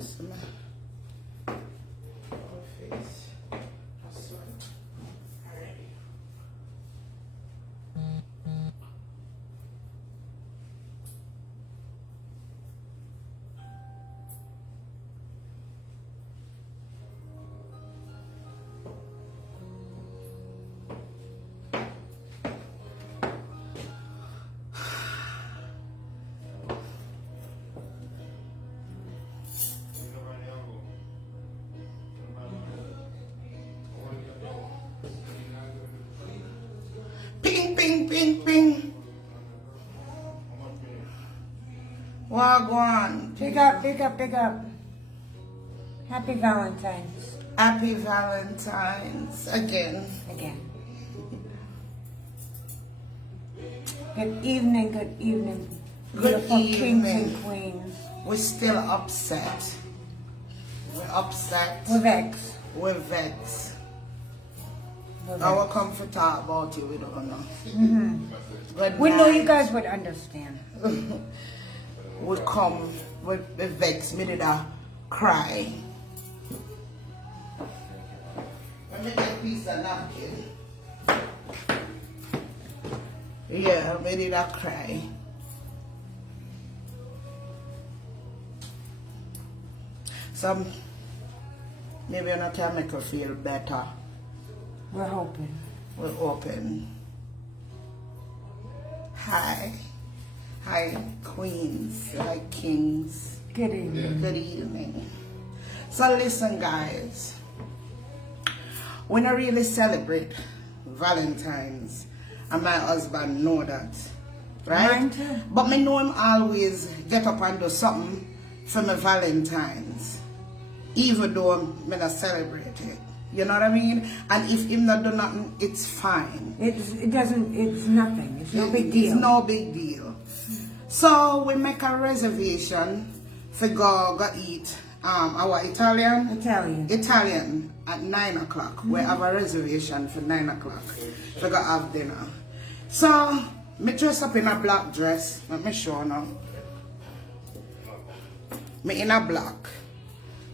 this to my face. That's one. Alright. Ping, ping, ping, ping. Wagwan. Big up, big up, big up. Happy Valentine's. Happy Valentine's again. Again. Good evening, good evening. Good Beautiful kings evening. and queens. We're still upset. We're upset. We're vexed. We're vexed. We're Now we'll vexed. come for talk about you, we don't know. Good We know you night. guys would understand. Would come with vex, me did a cry. Let me get a piece of napkin. Yeah, me did a cry. Some maybe I can make her feel better. We're hoping. We're open. Hi. Hi, queens. Hi, kings. Good evening. Good evening. So listen, guys. We don't really celebrate Valentine's, and my husband know that, right? Mine too. But me know him always get up and do something for my Valentine's, even though me not celebrate it. You know what I mean? And if him not do nothing, it's fine. It's nothing. It's no big deal. It's no big deal. So we make a reservation for go eat our Italian at 9 o'clock. We have a reservation for 9 o'clock. We go have dinner. So me dress up in a black dress. Let me show now. Me in a black.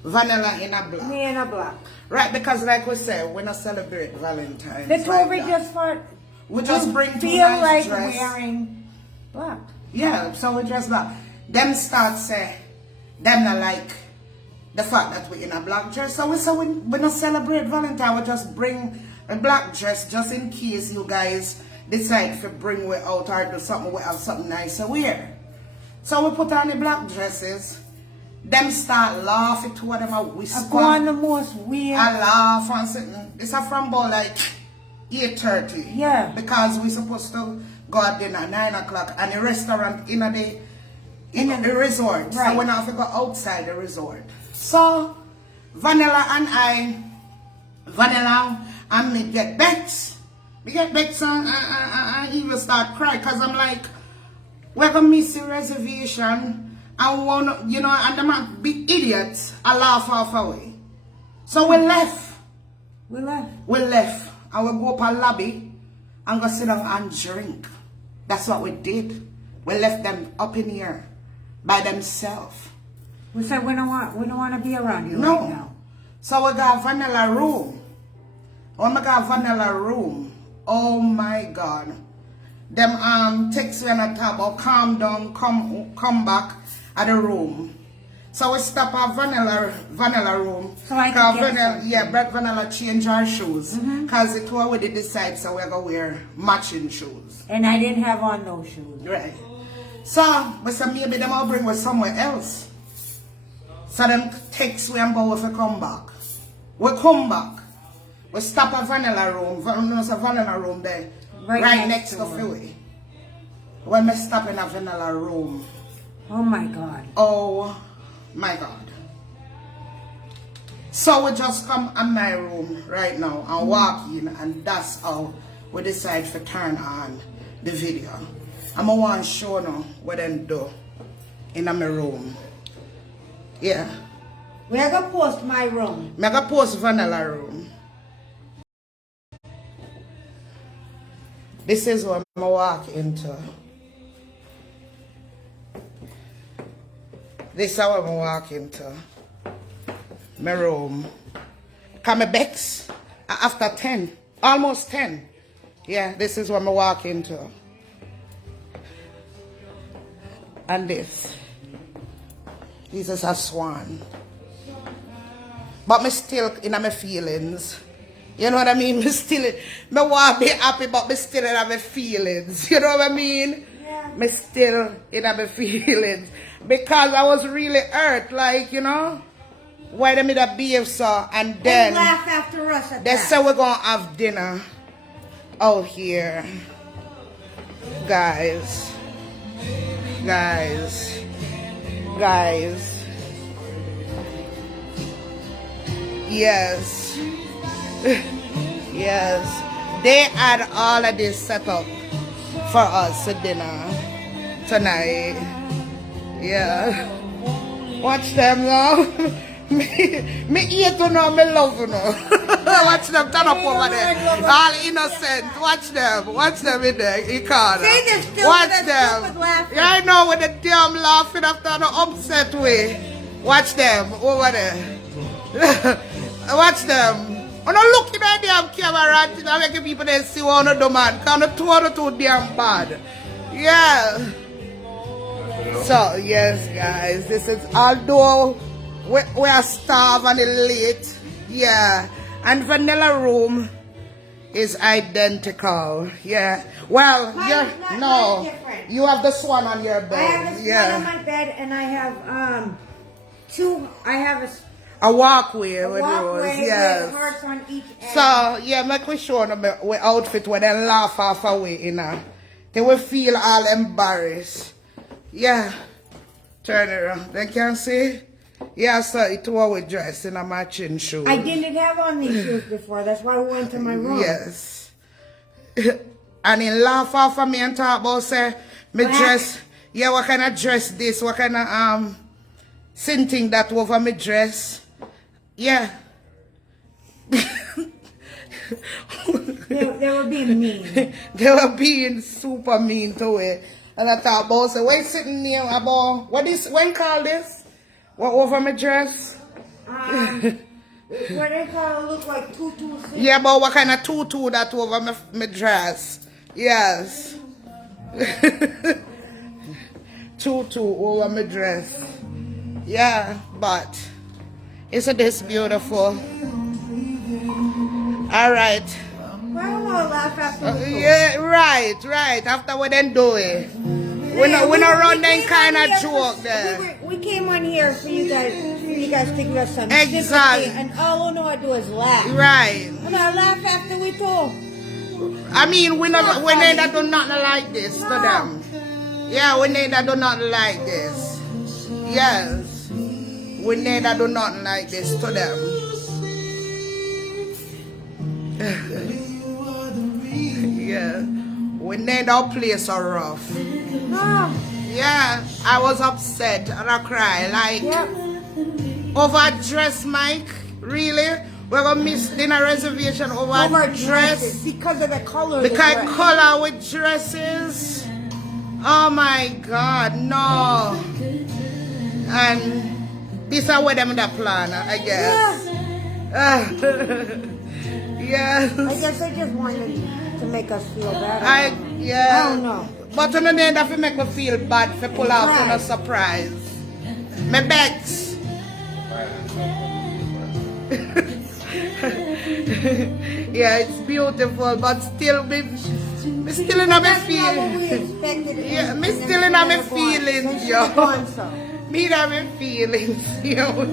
Vanilla in a black. Me in a black. Right, because like we said, we don't celebrate Valentine's. The two like of you that. just for We just bring two feel nice like dress. wearing black. Yeah, so we dress black. Them start say, them not like the fact that we in a black dress. So we say we don't celebrate Valentine. We just bring a black dress just in case you guys decide to bring we out or do something. We have something nice to wear. So we put on the black dresses. Them start laughing to what them a whisper. I go on the most weird. I laugh and something. It's a from about like 8:30. Yeah. Because we supposed to go at dinner at 9 o'clock and the restaurant in the resort. Right. So we have to go outside the resort. So Vanilla and me get vexed. We get vexed and even start crying because I'm like, we're gonna miss the reservation. And one, you know, and them big idiots, I laugh off away. So we left. We left. We left and we go up a lobby and go sit down and drink. That's what we did. We left them up in here by themselves. We said we don't want to be around you No. right now. So we got Vanilla room. When we got Vanilla room, oh my God. Them text me on the tab or calm down, come back at the room. So we stop at Vanilla room. So I can get Vanilla, some. yeah, Brett Vanilla change our shoes. Because it was we did decide so we're going to wear matching shoes. And I didn't have on those shoes. Right. So we said maybe them will bring us somewhere else. So them text we and go if we come back. We come back. We stop at Vanilla room. There's a Vanilla room there. Right next to Philly. When we stop in a Vanilla room. Oh my God. Oh my God. So we just come in my room right now and walk in, and that's how we decide to turn on the video. I'm going to want to show now what they do in my room. Yeah. We are gonna post my room. I'm going to post Vanilla room. This is what I'm going to walk into. This is how I'm walking to. my room. Come Bex after 10, almost 10. Yeah, this is what I walk into. And this is a swan. But me still in my feelings. You know what I mean? Me want to be happy, but me still in my feelings. You know what I mean? Yeah. Me still in my feelings. Because I was really hurt, like, you know, why they made a behave so, and then They laugh after us at they that. said we're gonna have dinner out here. Guys. Yes. Yes. They had all of this set up for us at dinner tonight. Yeah. Watch them now. me eat to know, me love you know. Watch them turn up over there. All innocent. Watch them in there. You can't. Watch them. Yeah, I know with the damn laughing after the upset way. Watch them over there. Watch them. I'm not looking at the damn camera and making people they see one of the man. Because the two of the too damn bad. Yeah. So, yes, guys. This is, although we are starved and late. Yeah. And vanilla room is identical. Yeah. Well, Mine no. is different. You have the swan on your bed. I have this one on my bed, and I have a walkway a with walkway rose. Yes. with hearts on each end. So, yeah, make we show them our outfit when they laugh half away, you know. They will feel all embarrassed. Yeah. Turn it around. They can see? Yeah, so it was with dress in a matching shoe. I didn't have on these shoes before. That's why we went to my room. Yes. And he laugh off of me and talk about, say, me dress. Yeah, what kind of dress this? What kind of, thing that over me dress? Yeah. They were being mean. They were being super mean to it. And I thought about, so why sitting near about, what you call this? What over my dress? What they call it look like tutu. Yeah, but what kind of tutu that over my dress? Yes. Tutu over my dress. Yeah, but isn't this beautiful? All right. Well, I don't want to laugh after we go. Yeah, right. After we then do it. We not run them kind of joke there. We came on here for you guys to give us some Exactly. sympathy, and all we know I do is laugh. Right. And I laugh after we talk. I mean, we neither do nothing like this to them. Yeah, we neither do nothing like this. Yes. We neither do nothing like this to them. Yeah. We neither play so rough. No. Yeah, I was upset and I cried. Like, Yep. over dress, Mike? Really? We're going to miss dinner reservation over dress? Because of the color. The kind of color with dresses? Oh my God, no. And this is where them the plan, I guess. Yeah. I guess they just wanted to make us feel better. I don't know. But on the end of it make me feel bad for pull out on a surprise. My bags. Yeah, it's beautiful, but still me still in my feelings. Yeah, me still in my feelings, yo. Me in my feelings, yo.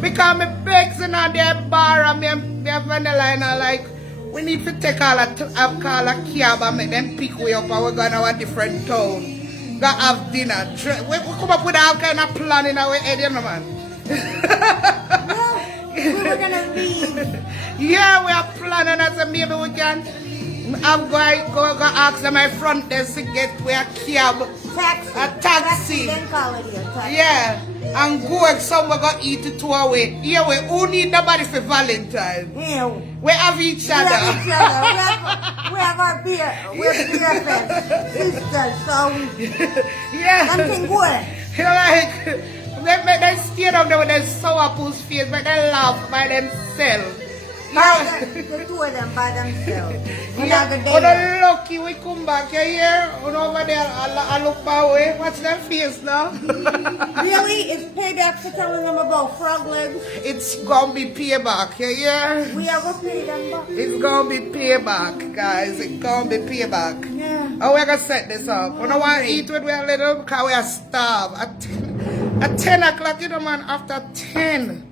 Because my bags in their bar and me vanilla and I like, we need to take call a cab and make them pick way up and we're going to a different town. Go have dinner. We come up with all kind of plan in our head, you know, man. We were going to leave. Yeah, we are planning as maybe we can. I'm going to go ask my front desk to get a cab. Taxi. A taxi. Then call it here. Taxi. Yeah. And go somewhere go eat it to away. Yeah, we who need nobody for Valentine. Yeah. We have each other. We have our beer. We're beer fans. Sisters. So Yeah. something good. Like they stay down there with their sourpuss face, but they laugh by themselves. By the two of them by themselves. We're not gonna Oh, date them. the lucky we come back, you hear? Oh, over there, I look my way. Watch their face now. Really? It's payback for telling them about frog legs? It's gonna be payback, you hear? We are gonna pay them back. It's gonna be payback, guys. It's gonna be payback. Yeah. How we gonna set this up? We don't want to eat with we a little because we are starved. At 10 o'clock, you know, man, after 10.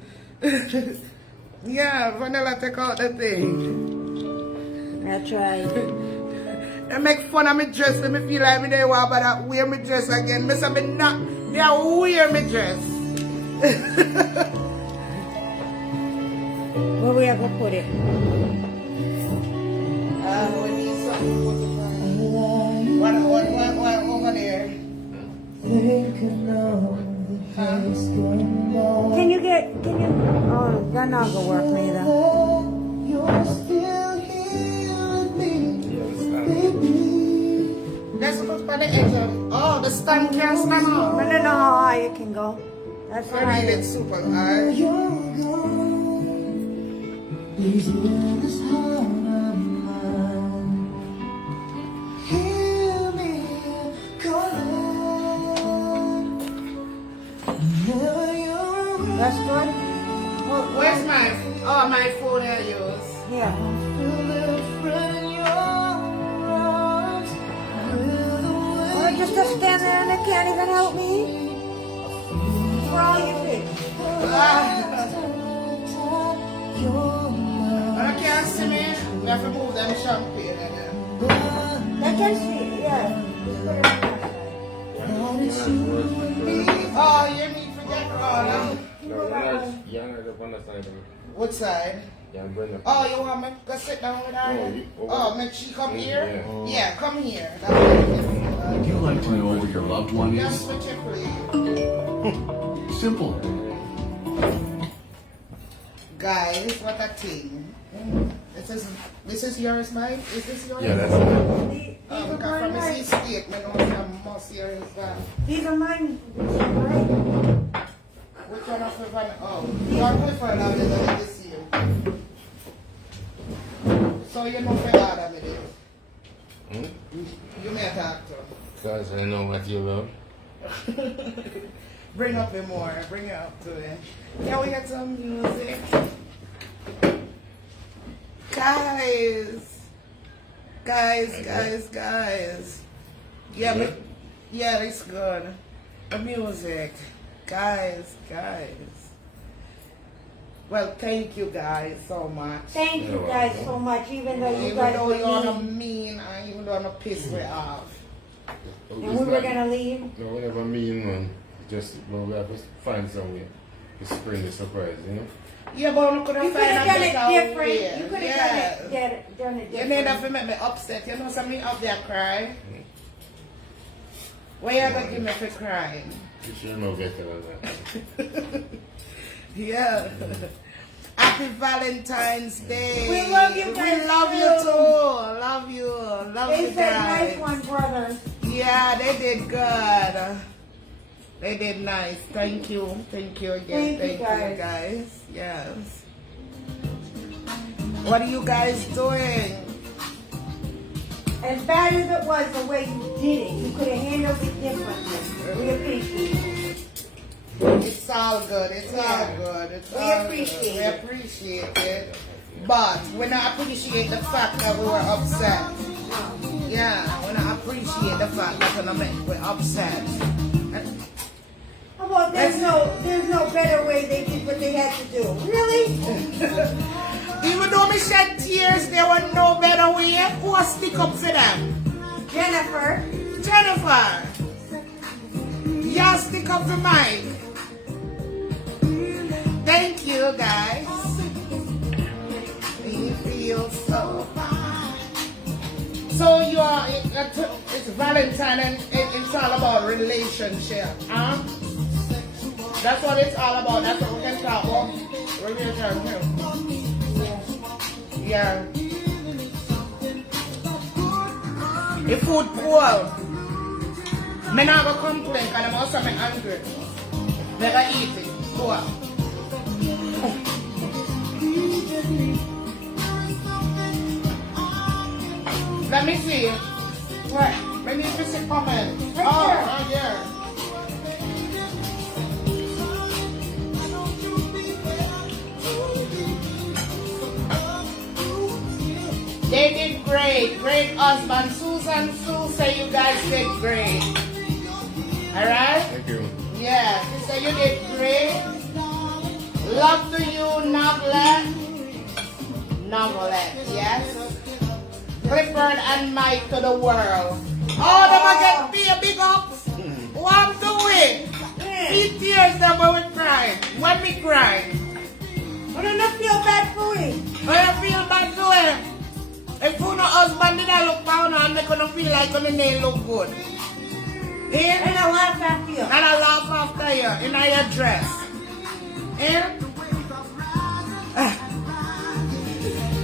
Yeah, Vanilla take out the thing. That's right. They make fun of me dress, and me feel like me they want to wear me dress again. Me say me not, they wear me dress. Where we are gonna put it? We need something to put it on. What over there? Can you, oh, that not gonna work neither. That's supposed to be the edge of, oh, the stand can't stand I on. don't know how high it can go. That's I right. need it super high. That's good? Where's my phone I use? Yeah. Or just to stand there and they can't even help me? For all you think. I can't see me. We have to move them champagne again. They can see, yeah. Oh, you need to get all side. What side? Yeah, bring it. Oh, you want me to go sit down with her? Oh, make she come here? Yeah. Yeah, come here. That's Would you like to know where your loved one Just is? switch it, please. Simple. Guys, what a thing. This is yours, Mike? Is this yours? Yeah, that's it. Oh, because from the steak, I know some must here is that. These are mine. Right? Which one of the one? Oh, you are prefer now than this year. So you know for order with it. You may talk to. Because I know what you love. Bring up it more. Bring it up to it. Can we get some music? Guys. Yeah, it's good. The music. Guys. Well, thank you guys so much. Thank you guys so much, even though you Even guys though were you're not mean mean and even though I'm not piss me off. and we were gonna leave. No, whatever mean, man. Just, we have to find some way to spring the surprise, you know? Yeah, but we could You have could have found a done it better different. way. You could Yes. have done it You need different. to make me upset. You know something up there cry? Why you gonna give me for crying? You should know better than that. Yeah. Happy Valentine's Day. We love you guys We love you too. too. Love you. Love They you said nice guys. one, brother. Yeah, they did good. They did nice. Thank you. Thank you again. Thank you, Thank you guys. Yes. What are you guys doing? As bad as it was, the way you did it, you could have handled it differently. We appreciate it. It's all good. It's all good. It's We all appreciate good. We it. appreciate it. But we not appreciate the fact that we were upset. Yeah, we not appreciate the fact that we're upset. How about there's no better way they did what they had to do? Really? Even though we shed tears, there was no better way. Who will stick up for them? Jennifer. Jennifer, y'all stick up for Mike. Thank you, guys. We feel so fine. So you are, it's Valentine and it's all about relationship, huh? That's what it's all about. That's what we can talk about. Relationship. Yeah. The food poor. Me not go complain because I'm also angry. Better eat it. Go on. Let me see. What? Let me see comment. Right there. Right here. They did great. Great husband. Susan Sue say you guys did great. Alright? Thank you. Yeah. She said you did great. Love to you, Novelette. Novelette, yes. Clifford and Mike to the world. Oh, them a get me a big ups. What I'm doing? See tears them when we cry. When we cry. I don't feel bad for it. When I feel bad to it. If you no husband did I look down and they gonna feel like gonna nail look good. Eh? And I laugh after you. And I laugh after you in your dress. Eh?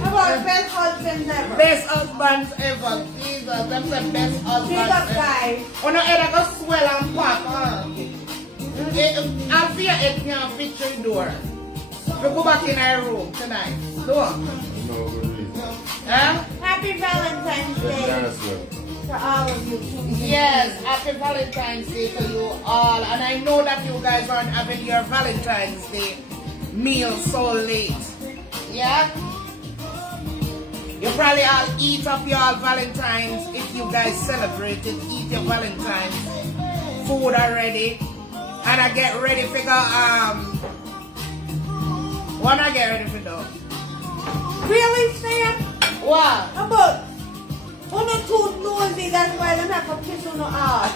How about best husbands ever? Best husbands ever. Jesus, that's the best husbands Big up, ever. guys. On the head I go swell and pop. I'll feel it can't fit through the door. We go back in our room tonight. Go on. No good reason. Huh? Happy Valentine's Day Yes, sir. to all of you. Yes, happy Valentine's Day to you all. And I know that you guys aren't having your Valentine's Day meal so late. Yeah? You probably all eat up your Valentine's if you guys celebrate it. Eat your Valentine's food already. And I get ready for go, what I get ready for though? Really, Sam? What? How about one or two nosy, that's why they have a kiss on the ass.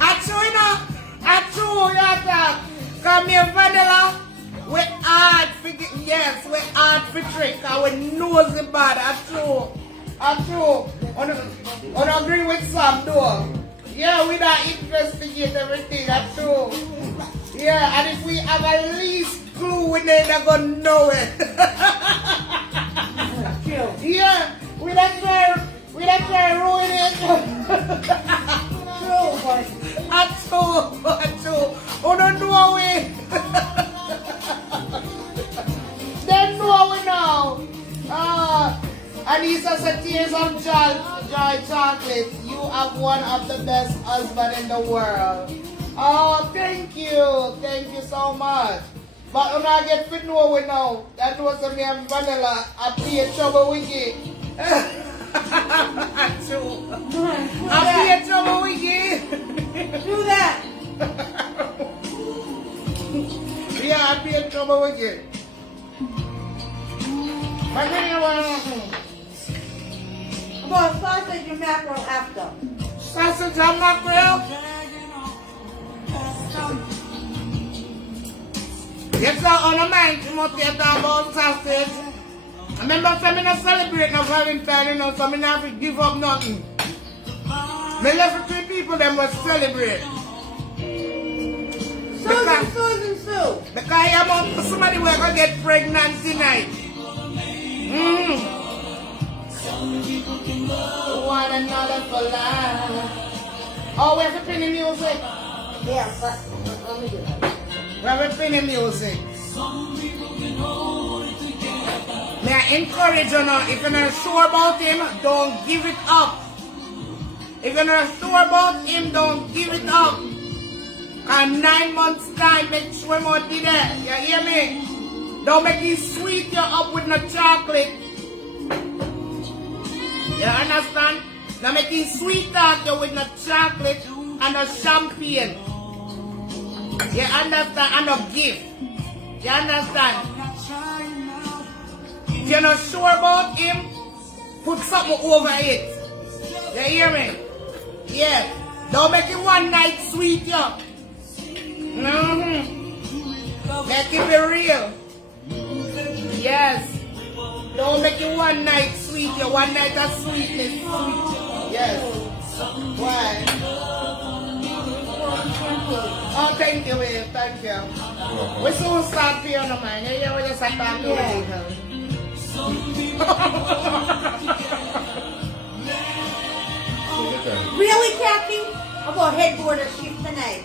I true, you know. I true, you talk. Come here, vanilla. We hard for, yes, we hard for trick. And we nosy bad. I true. I true. I don't agree with Sam, though. Yeah, we don't investigate everything. I true. Yeah, and if we have at least clue, we ain't gonna know it. True. Yeah, we don't try ruin it. True, but Achoo. Oh, don't know it. They know we now. Anissa said, tears of joy chocolate. You have one of the best husbands in the world. Oh, thank you. Thank you so much. But when I get to know we now, that was me and Vanilla. I play trouble with it. Achoo. I play trouble with it. do that. Yeah, I play trouble with it. But then you want How about sausage and mackerel after? sausage and mackerel? Yes, sir, on the mind, you must get about sausage. I remember when I not celebrate no Valentine, you know, so I not have to give up nothing. Me left for 3 people, them must celebrate. Susan Sue. Because I'm up for somebody who gonna get pregnant tonight. One another for life. Oh, we have to play the music. Yeah, but let me do that. We have to play the music. May I encourage you now, if you're not sure about him, don't give it up. If you're not sure about him, don't give it up. And 9 months time, make sure more did that. You hear me? Don't make it sweet you up with no chocolate. You understand? Don't make it sweet talk you with no chocolate and no champagne. You understand? And no gift. You understand? If you're not sure about him, put something over it. You hear me? Yeah. Don't make it one night sweet you. Make it be real. Yes. Don't make it one night sweet. You one night of sweetness. Sweet. Yes. Why? Oh, thank you, babe. Thank you. We soon start piano, man. Yeah, we just start talking with each other. Really, Kathy? I'm going to headboard a shift tonight.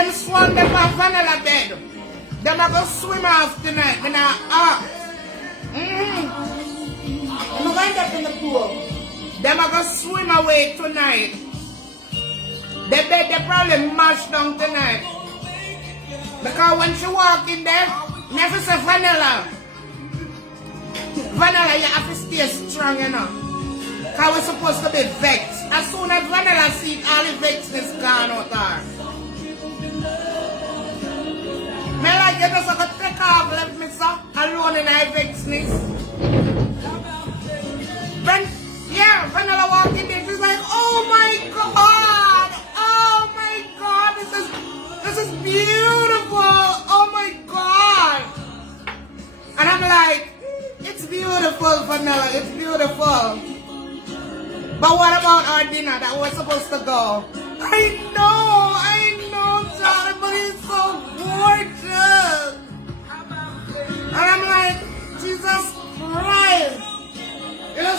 Them swan them on vanilla bed. Them are going to swim off tonight. Me now up. I'm gonna wind up in the pool. Them are going to swim away tonight. The bed they probably mashed down tonight. Because when she walk in there, never say vanilla. Vanilla, you have to stay strong, you know. Because we're supposed to be vexed. As soon as vanilla see it, all the vexedness gone out there. Me like you just have to take off, left me so alone in my vexedness. Vanilla walk in there, she's like, oh my God, this is beautiful, oh my God. And I'm like, it's beautiful, Vanilla, it's beautiful. But what about our dinner that was supposed to go? I know, Charlie, but it's so gorgeous. And I'm like, Jesus Christ. You know,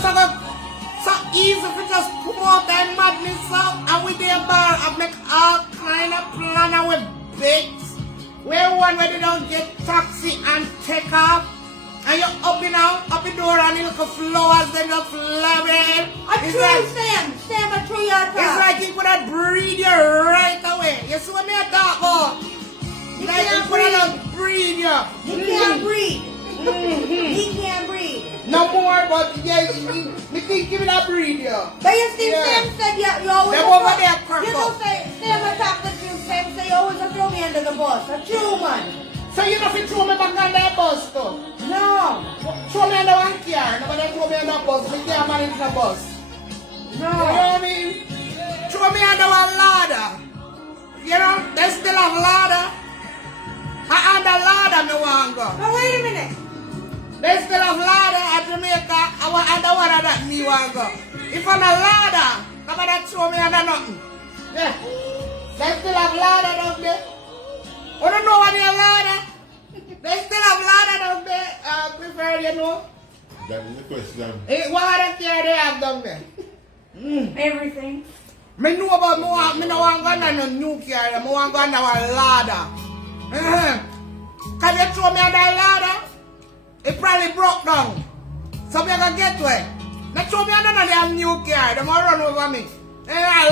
so easy to just come out that madness out and we there bar and make all kind of plan and we baked. We're one where they don't get taxi and take off. And you're up the door and you look at flowers, then you're flying. Sam, a true your It's like he could have breathe you right away. You see what me talk about? He Like he can't could have breathe you. He can't breathe. He can't breathe. No more, but yeah, me think give it a breathe you. But you see, Yeah. Sam said you always... Them over there crack You up. know, Sam attacked the truth. Sam say you always throw me under the bus. A true one. So you don't throw me back on that bus too? No. Throw me on the one car. Nobody throw me on the bus. We can't manage the bus. No. You know what I mean? Throw me on the one ladder. You know, they still have ladder. And on the ladder me want go. Now wait a minute. They still have ladder at Jamaica. I want the one that me want go. If on a ladder, nobody throw me under nothing. Yeah. They still have ladder down there. I don't know what they're ladder. They still have ladder down there. Prefer, you know. That is the question. What other care they have down there? Everything. Me know about me no want go under no new car. Me want go under a ladder. Can you throw me under a ladder? It probably broke down. So me gonna get to it. They throw me under the new car. They might run over me. A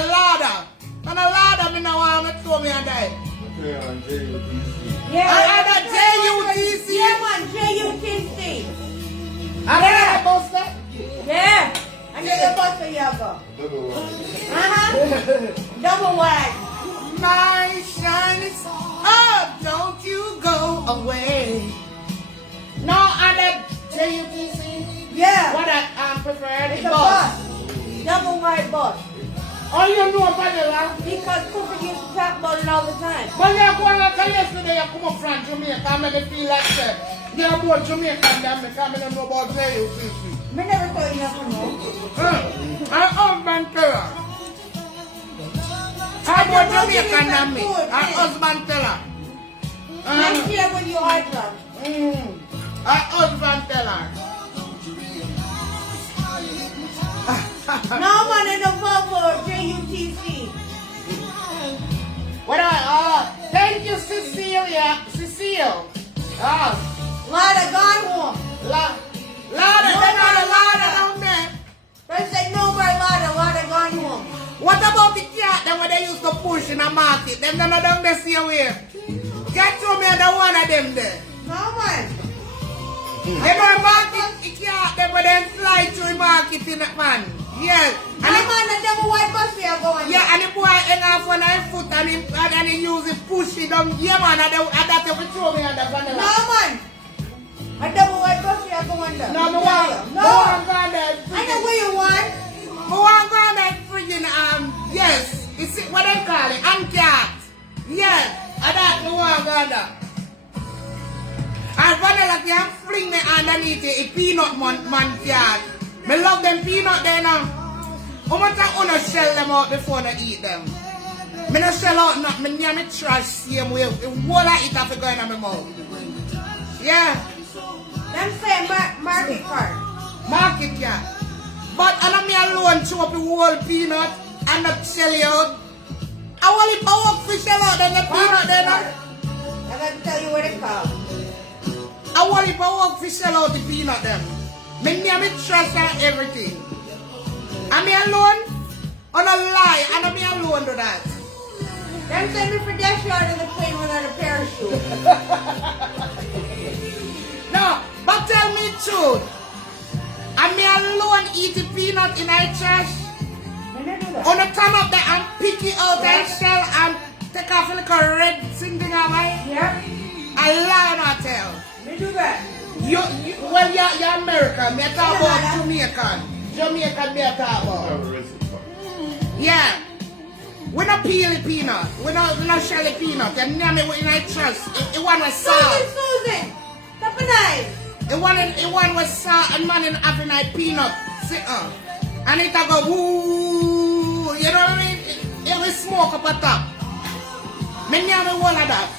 ladder. On a ladder me no want me throw me under it. Okay, on JUTC. Yeah. I had a JUTC. Yeah, man. JUTC. I had a bus there. Yeah. I need a bus for you go. Double Uh-huh. Double wide. My shiny oh, don't you go away. No, on the JUTC. Yeah. What I prefer It's the a bus. bus. Double wide bus. Oh, you know Vanilla? Because Cooper used to talk about it all the time. When you go on tell yesterday you come up from Jamaica and make me feel like that. You're about Jamaican than me because I don't know about JUTC. Me never thought you never know. I husband Terra. I'm more Jamaican than me. I husband Terra. Next year with your heart club. I husband Terra. No man in the vote for JUTC. What thank you, Cecile. Lada gone home. Lada, they're not a Lada down there. They say no more Lada gone home. What about the cat that when they used to push in the market? Them not down there see away. Cat told me another one of them there. No man. They don't market the cat, they would then fly to the market in the man. Yes. No man, the double white bus we are going. Yeah, and the boy hang off on his foot and he use it push it down. Yeah man, and that you will throw me on the vanilla. No man. A double white bus we are going there. No, me want No. go on there. I know where you want. Me want go on there friggin' yes. It's what they call it, cat. Yes. And that me want go on there. And vanilla can fling me underneath it, a peanut man cat. Me love them peanut there now. How much I wanna shell them out before I eat them? Me not shell out nothing, me near me trash same way. The whole I eat have to go in my mouth. Yeah. Them say market cart. Market cat. But I know me alone chew up the whole peanut and not shell it out. I want it power fish a lot than the peanut then. I'm going to tell you what it's called. I want it power fish a lot the peanut them. Me name it trust and everything. Am I alone? On a lie, and I'm alone to that. Them send me for dash yard in the plane without a parachute. No, but tell me the truth. Am I alone eat the peanut in a trash? I never do that. On the turn up there and pick it out and shell and take off a little red thing away? Yeah, I lie and I tell. me do that. Well, you're American. Me talk Yeah, about man. Jamaican. Jamaican me talk about. Have a recipe. Yeah. We not peel the peanut. We not shell the peanut. And name it in a trust. It one with salt. Susan, stop a knife. It one with salt and man in having a peanut. Sit on. And it a go woo. You know what I mean? It will smoke up at top. Me name it all of that.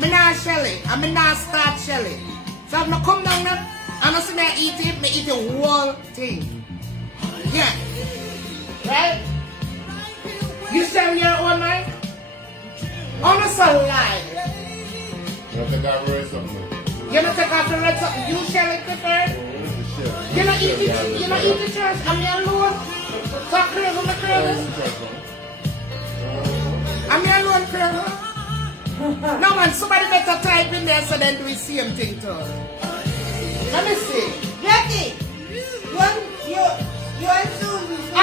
Me not shell it. And me not start shell it. So if I come down there and I see me eat it, me eat the whole thing. Yeah. Right? You sell your own life? Honest a lie. You have to have a recipe. You don't take off the red something. You shell it prepared? You don't eat it. You don't eat the trash. I'm your alone. Stop crazy, my crazy. I'm your alone, crazy. No man, somebody better type in there so then do the same thing to us. Let me see. Jackie, you and Susan.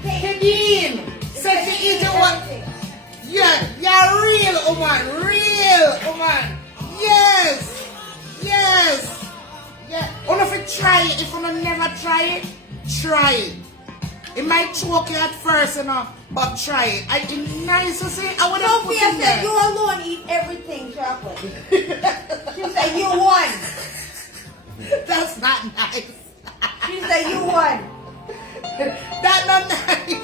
Kadeen said she eating what? Yeah, you're real woman, Yes. Yeah. Only if you try it, if you never try it, try it. It might choke you at first, but try it. It's nice to say. I would have put Sophia in said there. you alone eat everything chocolate. She said you won. That's not nice. She said you won. That's not nice.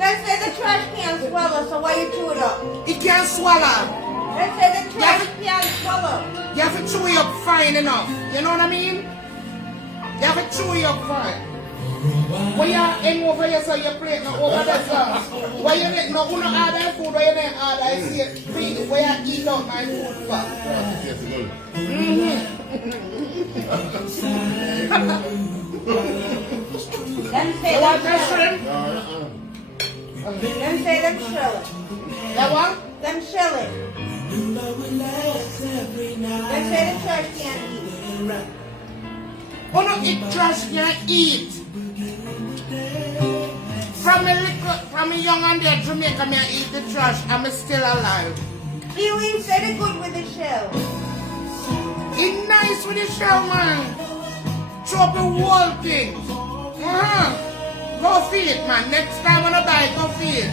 They said the trash can swallow, so why you chew it up? It can't swallow. They said the trash can swallow. You have to chew it up fine enough. You know what I mean? You have to chew it up fine. When you hang over here, so your plate not over there, sir. Why you not order food, why you not order feed, where you eat out my food for? Yes, good. Them say You want them that shell it. shrimp? Them say them shell it. That one? Them shell it. Them say the trash can eat. Oh no, eat trash can't eat. From a young and there, Jamaica, me eat the trash. I'm still alive. Ewing said it good with the shell. It's nice with the shell, man. Chop the whole thing. Go feed it, man. Next time when I buy, go feed it.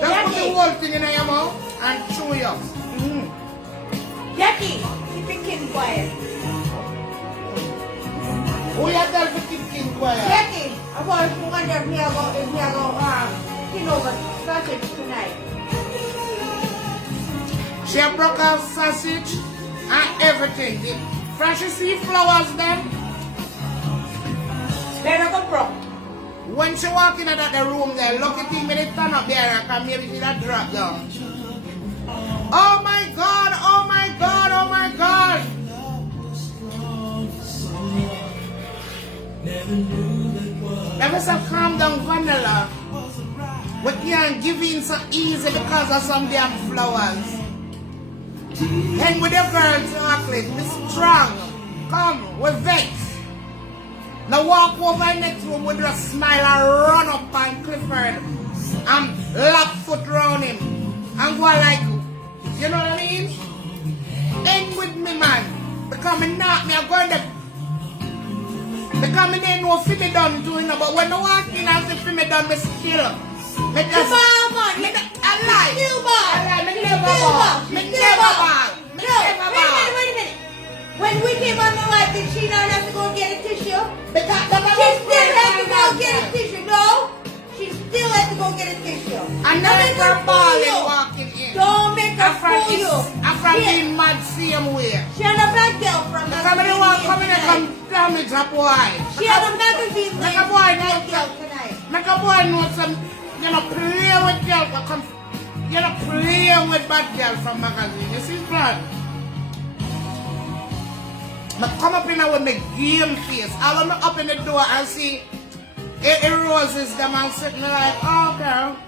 Just put the whole thing in your mouth and chew it up. Jackie, keep your kid quiet. Who you tell to keep king quiet? Jackie, I was wondering if we are going clean over sausage tonight. She broke off sausage and everything. The fresh sea flowers them. Better go broke. When she walk in at the room there, lucky thing me they turn up there and maybe she that drop down. Oh my God, oh my God, oh my God. Never say calm down, vanilla. We can't give in so easy because of some damn flowers. Hang with your girls, chocolate. Be strong. Come, we're vexed. Now walk over in the next room with a smile and run up on Clifford and lap foot round him and go like, you know what I mean? End with me, man. Because me not, me are going to, because me ain't no fi me done doing it, but when I walk in and see fi me done, me still. Me just, man. me I lie. Still ball. I lie, me never ball. Me never ball. Me No, never ball. wait a minute. When we came on my wife, did she not have to go get a tissue? Because She still had to go get a tissue. No, she still had to go get a tissue. I Don't make never her ball fool in you. walking in. Don't make her fool you. I'm from being mad same way. She ain't a bad girl from the Because Somebody want to come in and come damage a boy. She has a magazine Make like a boy that know girl some. tonight. Make a boy know some. You know, play with girls. You know, play with bad girls from magazine. You see, blood? I come up in there with my game face. I want me up in the door and see it roses them and sitting like, okay.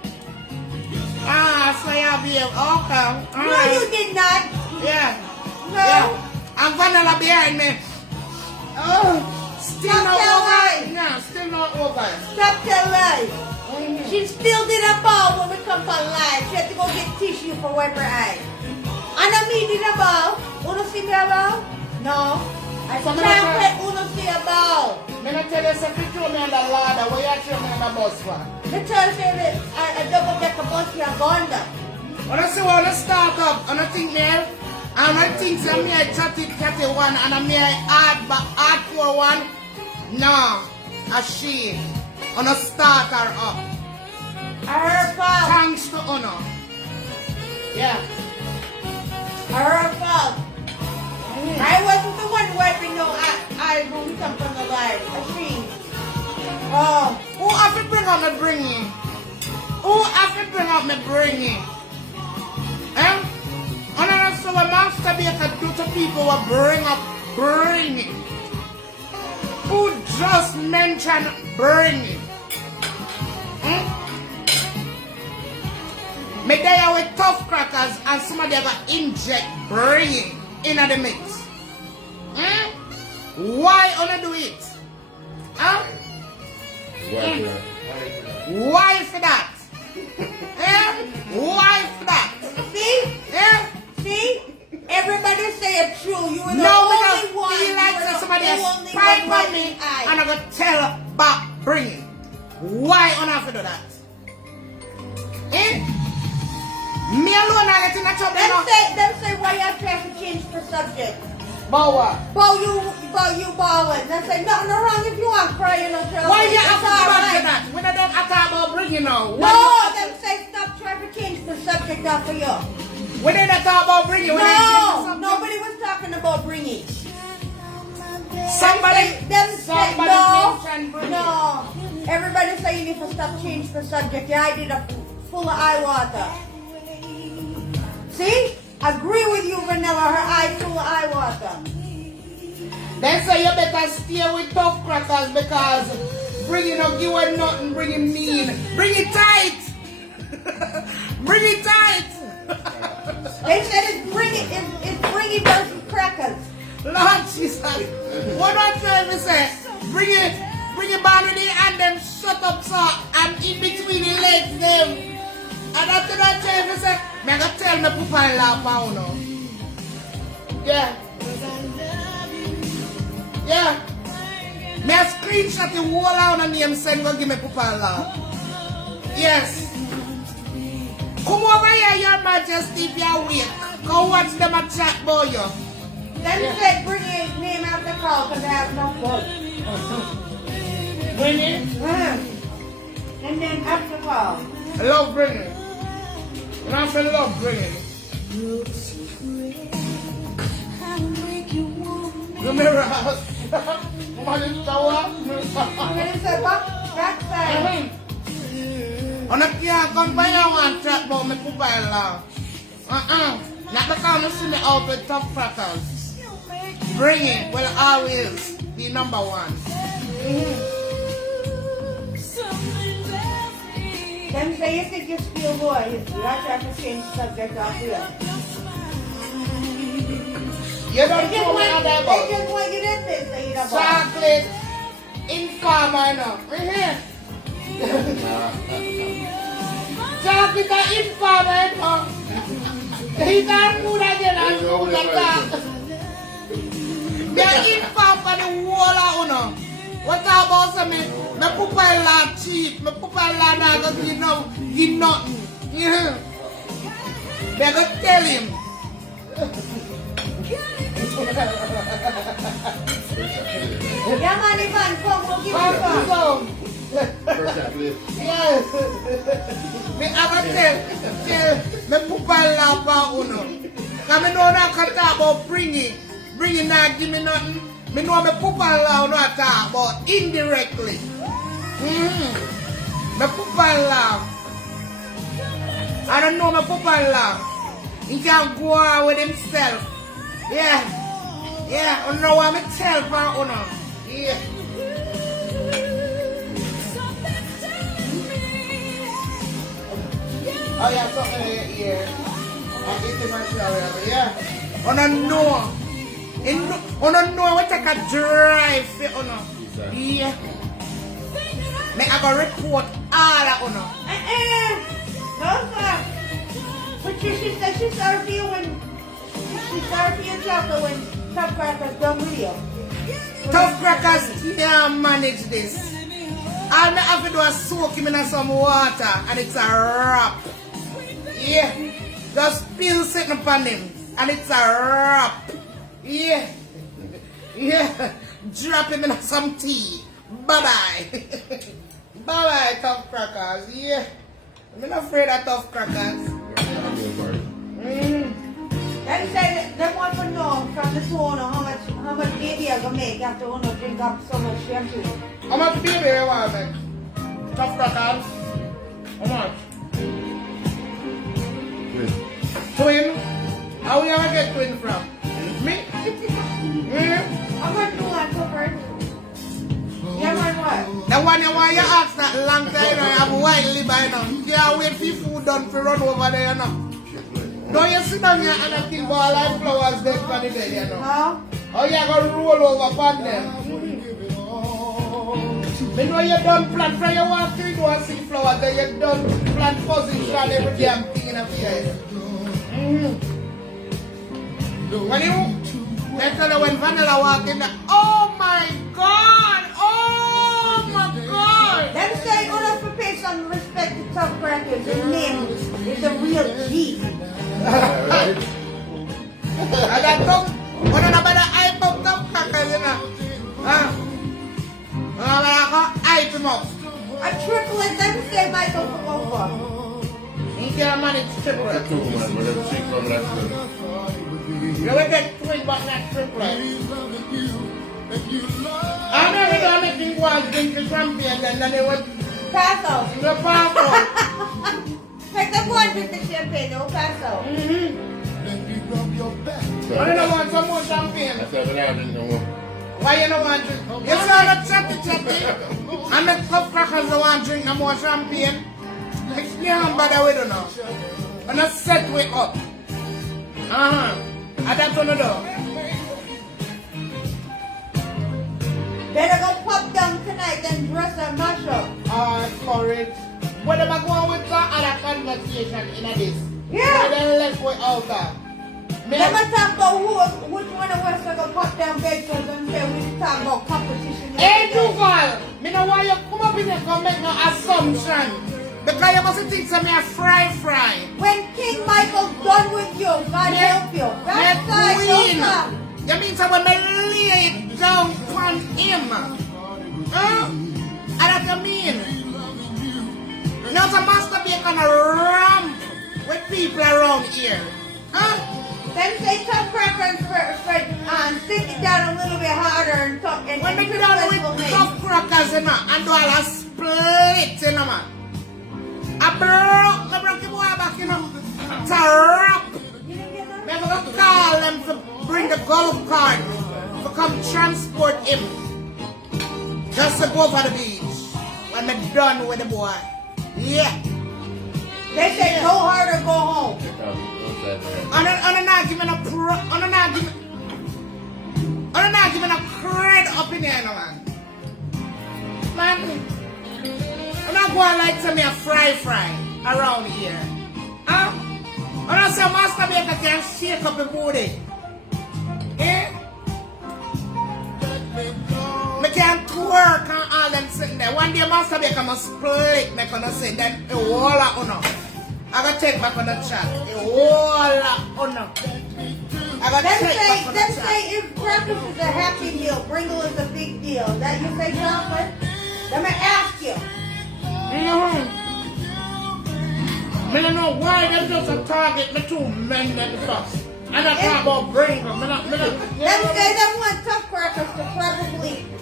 So you behave, okay. No, you did not. Yeah. No. Yeah. And vanilla behind me. Oh, still Stop not that over. lie. Yeah, still not over. Stop that lie. She spilled in a ball when we come for live. She had to go get tissue for wipe her eye. And I mean in a ball. Uno see me a ball? No. I So can't play Uno see a ball. I'm going to tell you something, throw me on the ladder. Where you throw me on the bus for? The child said that I double deck a bus here, Gonda. When I say, well, let's start up, and I think, man, and I think that me I chatty one, and I may add for one. No, a she. And I start her up. Her fault. Thanks to honor. Yeah. Her fault. I wasn't the one wiping no eye when we come from the live. A she. Oh. Who have to bring up my bringing? Who have to bring up my bringing? Eh? And that's what a master baker do to people who bring up bringing. Who just mentioned bringing? Me there with tough crackers and somebody ever inject bringing in the mix. Why wanna do it? Huh? Why for that? Why for that? See? Eh? See? Everybody say it true. You were the No, only because one. he likes you were that somebody the else only fight one for me wiping eye. and I go tell back bring it. Why on earth do that? Eh? Me alone I get in a trouble now. Them say why you trying to change the subject. But what? Bow you bowing. They say nothing wrong if you want crying or trouble. Why you have to It's go all back to right. that? When I don't talk about bringing now. No, them say stop trying to change the subject now for you. When they don't talk about bringing, when they change No, something. nobody was talking about bringing. Somebody Them say no, mentioned bringing. no. Everybody say you need to stop change the subject. Yeah, I did a full of eye water. See? Agree with you, Vanilla. Her eye full of eye water. Then say you better stay with tough crackers because bringing up you and nothing, bringing mean. Bring it tight. Bring it tight. They said it's bringing versus crackers. Lord Jesus. What I'm trying to say? Bring it back with the and them shut up so and in between the legs them. And after that trying to say, I'm gonna tell my papa and laugh now. No? Yeah. Yeah. Me a screenshot the whole out and name send go give me papa and laugh. Yes. Come over here, Your Majesty, if you're awake. Go watch them a chat boy you. Them said bring his name out the call because I have no vote. Bring it. And then after call. I love bringing. And I feel love bringing. You mirror us. What is the And then it said backside. On a can't come by and want to chat about me papa and laugh. Not because I see me out with tough crackers. Bringing will always be number one. Them say you think you still boy. You not trying to change the subject off here. You don't know what I'm They about. just want you to say you know. Chocolate informer now. Chocolate informer now. He can't move again and move the talk. They're informed for the whole of uno. What about some me papa la cheap, my papa la not gonna give nothing. Yeah. They're gonna tell him. Yeah, man, Ivan, come, we'll give you some. Yes. Me have tell me papa la pa uno. Come know na kata about bringing. bringing not give me nothing. Me know me papa law not talk, but indirectly. Me papa law. I don't know my papa law. He can go on with himself. Yeah. Yeah, I know what me tell for uno. Yeah. Oh yeah, something here. I'm eating my shower, yeah. I don't know. I don't know what I can drive for uno. Yeah. Me I go report all of uno. No, sir. But she said she started you when she started you chocolate when Tough Crackers done with you. Tough Crackers can't manage this. All I have to do is soak him in some water and it's a wrap. Yeah. Just spill something upon him and it's a wrap. Yeah. Yeah. Drop him in some tea. Bye-bye. Bye-bye, Tough Crackers. Yeah. I'm not afraid of Tough Crackers. Daddy said they want to know from the tone how much baby I gonna make after you drink up so much shampoo. How much baby you want to make? Tough Crackers? How much? Twin? How we ever get twin from? Me? How much do you want covered? Yeah, man, what? The one you want you ask that long time, I'm wildly by now. You can't wait for food done to run over there, you know. Don't you sit down here and I think all like flowers dead for the bed, you know. Huh? Oh, you're going to roll over upon them. Me know you done plant from your walk to go and see flowers, then you done plant position every damn thing in the field. When you, they tell you when Vanilla walk in there, oh my God, oh my God. Let me say, enough to pay some respect to Tough Crackers. His name is a real G. And that tough, what about the hype of Tough Crackers, you know? Hype him up. A triplet, let me say Michael from over. He can't manage triplet. That's two, man, but them chick from that too. You will get twin but not triplet. I never done anything while drinking champagne and then they went Pass out. in the park. Take the one drink the champagne, no pass out. I don't want some more champagne. I said, but I didn't know. Why you don't want to drink? You saw the chatty. And the Tough Crackers don't want to drink no more champagne. I can't bother with it now. And I set way up. And that's what I do. Better go pop down tonight and dress and mash up. Courage. What am I going with some other conversation in this? Yeah. Then let's go out there. Let me talk about which one of us are going to pop down vegetables and say we talk about competition. Hey, Duval, me know why you come up in here and make no assumption. Because you must think some me a fry. When King Michael's done with you, God help you. That's right, queen. You mean someone may lay it down on him? Huh? And that you mean? Now the master be gonna ramp with people around here. Huh? Then say Tough Crackers stick it down a little bit harder and talk. And When they done with Tough Crackers, you know, and do all a split, you know, man. I broke the boy back, you know. It's a wrap. We're going to call them to bring the golf cart to come transport him. Just to go over the beach. When they're done with the boy. Yeah. They say go hard or go home. I'm not giving a cred up in here, no man. Man, I'm not going like some a fry around here. Huh? I'm not saying Master Baker can shake up the booty. Eh? Me can't twerk and all them sitting there. One day Master Baker must split me gonna say then a whole lot uno. I gotta take back on the chat. A whole lot uno. I gotta take back on the chat. Say if breakfast is a happy meal, Bringle is a big deal. That you say chocolate? Let me ask you. I don't know why they just a target me two men that first. I'm not talking about brain. I'm not. Them say them want tough crackers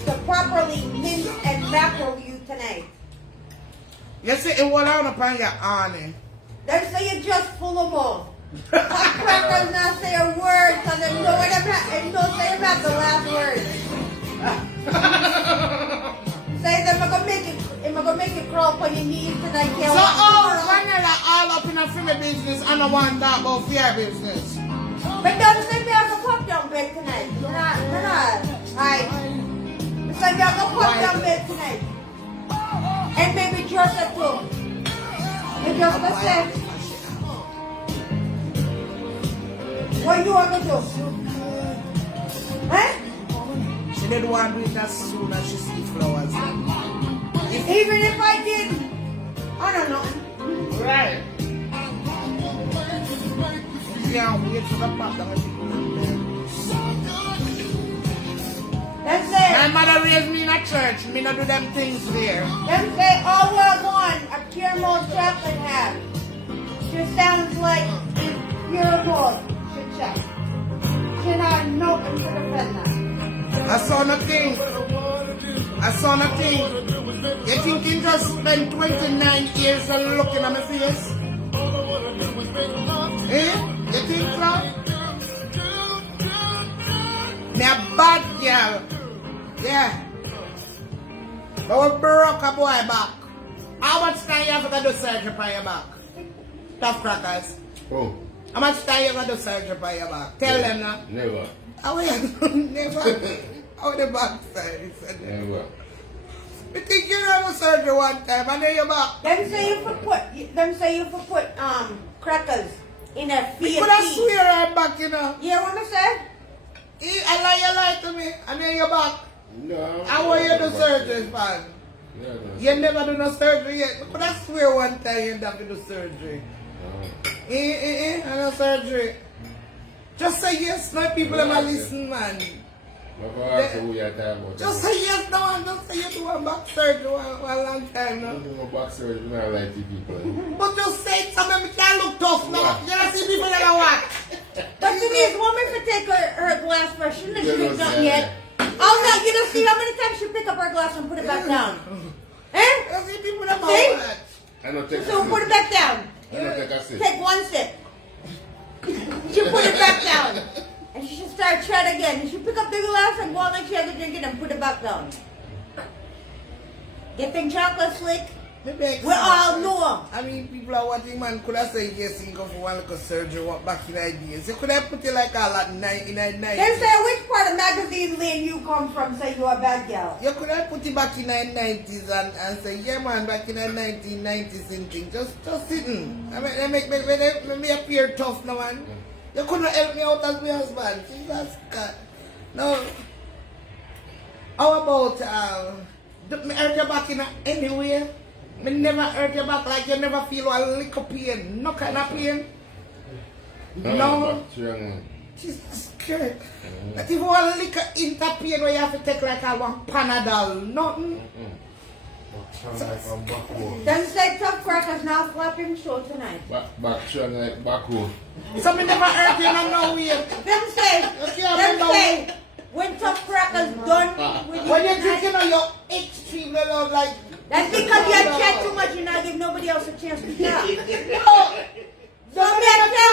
to properly mince and macro you tonight. You see, it went on upon your honey. Them say you just full of more. Tough crackers not say a word because they know what they don't say about the last word. Say them I'm gonna make it crawl on your knees tonight. So, vanilla all up in a family business and I want to talk about fear business. But don't say me I'm gonna pop down bed tonight. We're not. Alright. Say me I'm gonna pop down bed tonight. And maybe dress it too. And just gonna say, what you want to do? Huh? She didn't want to do it as soon as she see flowers. Even if I did, I don't know. Right. Yeah, wait for the pop down. Them say, My mother raised me in a church. Me not do them things there. them say, all we're one, a pure malt chocolate hat. Just sounds like pure malt should check. Should not know and should have been that. I saw nothing. You think you just spent 29 years looking at my face? Eh? You think so? Me a bad girl. Yeah. But we broke a boy back. How much time you have to do surgery on your back? Tough crackers. Oh, How much time you have to do surgery on your back? Tell them now. never. How you never? How the back side? He said. Never. You think you have a surgery one time and then you're back? Them say you for put crackers in a You feet. could have swear I'm back, you know. You hear what I said? You lie to me and then you're back. No. How will you do surgery, man? Yeah, no. You never do no surgery yet. You could have swear one time you have to do surgery. I no surgery. Just say yes, no people are listen, man. Just say yes, no one. Just say you do a back surgery one long time, no. But just say it, some of them can't look tough, no. You don't see people that are what? But Denise, woman for take her glass first. She didn't drink nothing yet. Oh no, you don't see how many times she pick up her glass and put it back down. Eh? You don't see people that are See? what? I don't take So put it back down. I don't take a sip. Take one sip. She put it back down. And she should start trying again. And she pick up the glass and go on like she has to drink it and put it back down. Get them chocolate slick. Maybe We all know. I mean, people are watching, man, could have said yes, you go for one little surgery, what back in ideas. You could have put it like all at night in a night. Then say which part of magazine lane you come from, say you a bad girl. You could have put it back in the 90s and say, yeah, man, back in the 1990s and things. Just sitting. I mean, they make me appear tough now, man. You couldn't help me out as my husband. Jesus God. No. How about, me hurt your back in anywhere? Me never hurt your back like you never feel a lick of pain. No kind of pain. No. Jesus Christ. Not even one lick of inter pain where you have to take like a one Panadol. Nothing. Them say tough crackers now flapping show tonight. Back home. So me never hurt you in no way. Them say, when tough crackers done with you When you're tonight, drinking on your extremely love like... that's because you chat too much and not give nobody else a chance to talk. No! So me I tell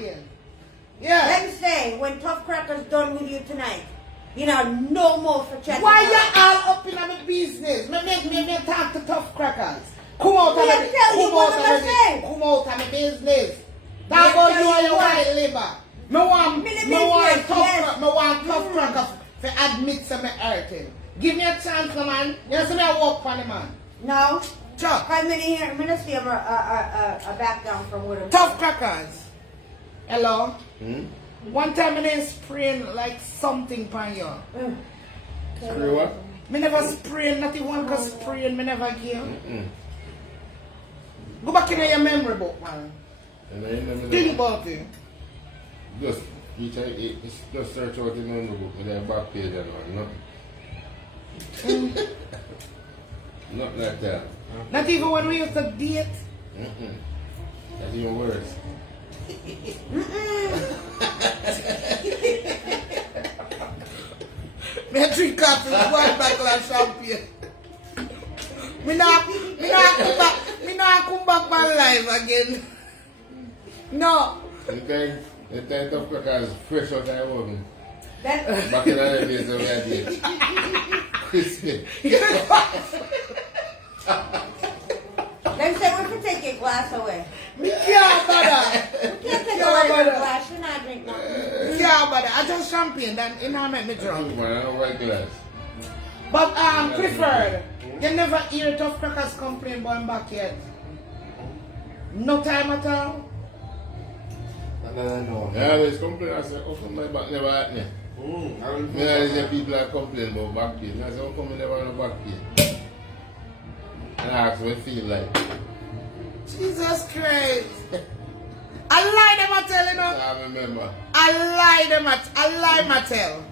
you, Yeah. them say, when tough crackers done with you tonight, you know, no more for chatting. Why you all up in my business? Me talk to tough crackers. Come out of Me my tell you what I'm saying. Come out of my business. Me Talk about tell you and you your what. white labor. Me want business, yes. tough crackers to admit some hurting. Give me a chance, man. You see me I walk for the man. No. Chuck. 5 minutes here. I'm going to see a back down from where the Tough crackers. Hello? One time I didn't spraying like something pan you. Spray what? Me never spraying, not even one can spraying, me never give. Go back in your memory book, man. Think about it. Just search out the memory book with the back page and all, nothing. Not like that. Not even when we used to date. That's even worse. Me drink coffee with one bottle of champagne. Me not come back my life again. No. The time of crackers fresh out of the oven. Then, Back in the days of that day. Crispy. them say we can take your glass away. Me can't bother. You can't take Yeah, away your brother. glass. You're not drinking one. Me can't bother. I just champagne, then it not make me drunk. Man, I don't white glass. But Clifford, you never hear tough crackers complain about him back yet. No time at all. No. I always complain. I say, how come my back never hurt me? Me always hear people that complain about back pain. I say, how come I never have back pain? And I ask what it feel like. Jesus Christ. I lie them I tell you know. I remember. I lie my tell.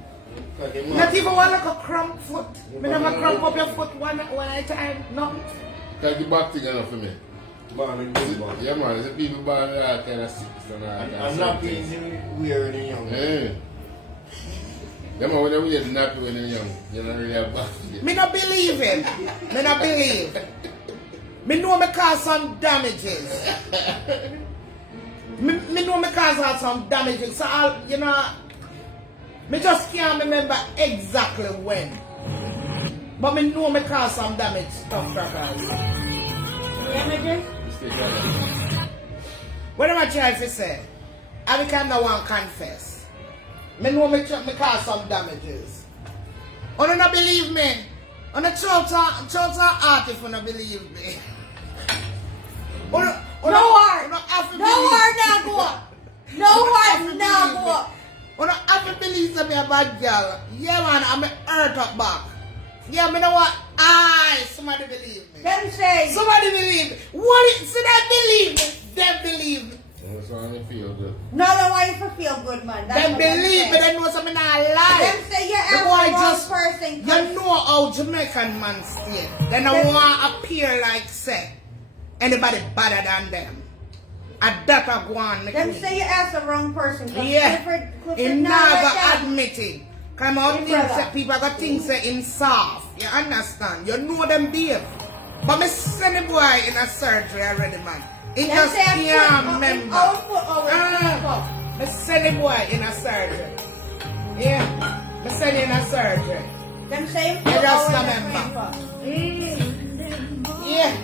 Not even one like a cramp foot. Me never cramp up your foot one at a time. No. Because the back thing enough for me. Yeah man, there's people born with all kind of sickness and all kind of I'm not something. easy weird and young. Yeah. Yeah man, when they wear nappy when they're young, you don't really have back yet. Me not believe it. Me not believe. Me know me cause some damages. me know me cause out some damages. So I'll, you know, me just can't remember exactly when. But me know me cause some damage, tough crackers. Damages? Stay quiet. What am I trying to say? I become the one confess. Me know me cause some damages. You don't believe me? On the church art if you don't believe me. No heart. No heart now go up. No heart now go up. You don't have to believe that me a bad girl. Yeah man, I'm a hurt up back. Yeah, me know what? Somebody believe me. Them say, Somebody believe me. What is, so they believe me. Them believe me. That's why I feel good. no, no, why you feel good, man? That's Them what them believe say. me. They know something not lie. Them say you The ask boy the wrong just, person. you know how Jamaican man stay. They don't want to appear like say anybody better than them. And that a go on. Them say you ask the wrong person. 'cause Yeah. Clifford He not never like that. admit it. Come out Hey, things brother. say people got things say in soft. You understand? You know them deep. But me send the boy in a surgery already, man. He Them just say can't remember. Me send the boy in a surgery. Yeah. Me send in a surgery. Them say you You just always remember. praying Yeah.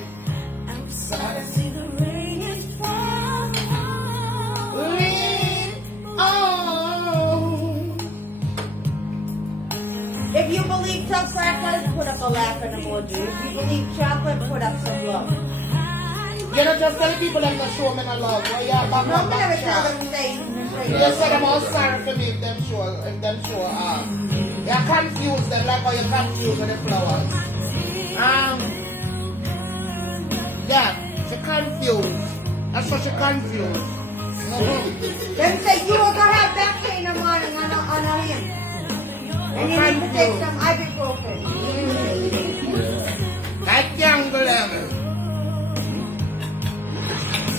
Lean on. for. If you believe tough crackers, put up a laughing emoji. If you believe chocolate, put up some love. You know, just tell people them to show me no love. Well, yeah, back No, on me back never tell shot. them to say You say them all sorry for me if them show up. You confuse them like how you confuse with the flowers. Yeah, she confused. That's what she confused. Them say you will have back pain in the morning on him. And you need to take some ibuprofen. That jungle them.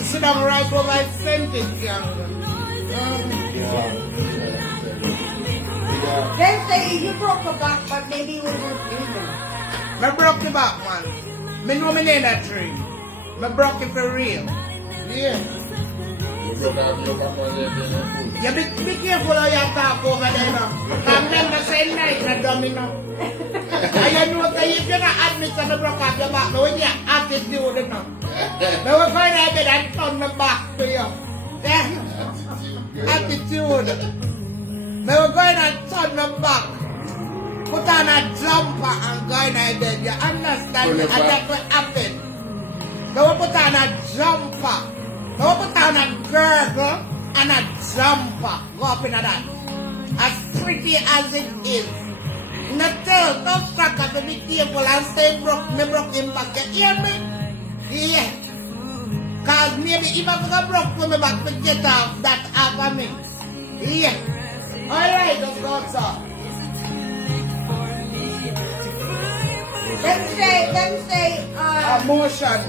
Sit down right over my sentence, jungle. Them say you broke a back, but maybe it was even. I broke the back, man. Me know me name that tree. I broke it for real. Yeah. You broke out your back on there, You be careful how you talk over there now. I remember saying night na dummy now. And you know that if you're not admit to me broke off your back, now when you attitude now. Now we're going to bed and turn my back to you. Yeah. Attitude. Now we're going to turn my back. Put on a jumper and go in bed. You understand? And that's what happened. Now we put on a jumper. Now we put on a girdle and a jumper. Go up in that. As pretty as it is. Not tell tough cracker to be careful and stay broke him back. You hear me? Yeah. Cause maybe if I forgot broke for me back, forget off that half of me. Yeah. Alright, let's go outside. Them say, Emotion.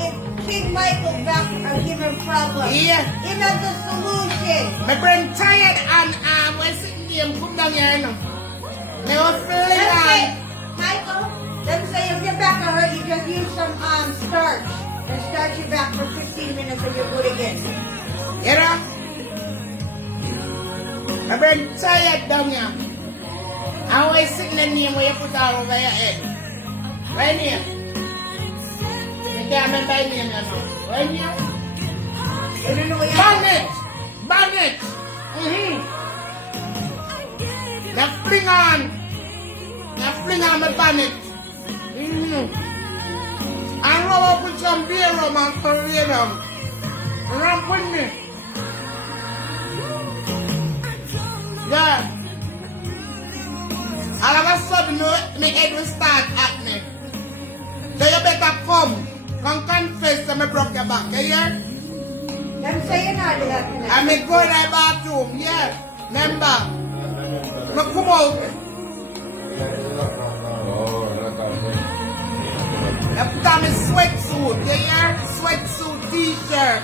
if King Michael back are giving problems, Yeah. he has the solution. My brain tired and when sitting here, come down here, you know. They were feeling Them say, on. Michael, them say if your back are hurt, you just use some starch. And starch your back for 15 minutes and you're good again. You know? My brain tired down here. I always sitting in here where you put all over your head. Right here. You can't remember my name, you know. Right here. You don't know what you're Bandit! Bandit! Now fling on my bandit. And rub up with some beer rum and Korean rum. Ramp with me. Yeah. All of a sudden, my head will start happening. So you better come. Come confess that I broke your back. You hear? Them say you're not that tonight. I may go in the bathroom, yeah. Remember, I come out. I put on my sweatsuit, you hear? Sweatsuit, t-shirt,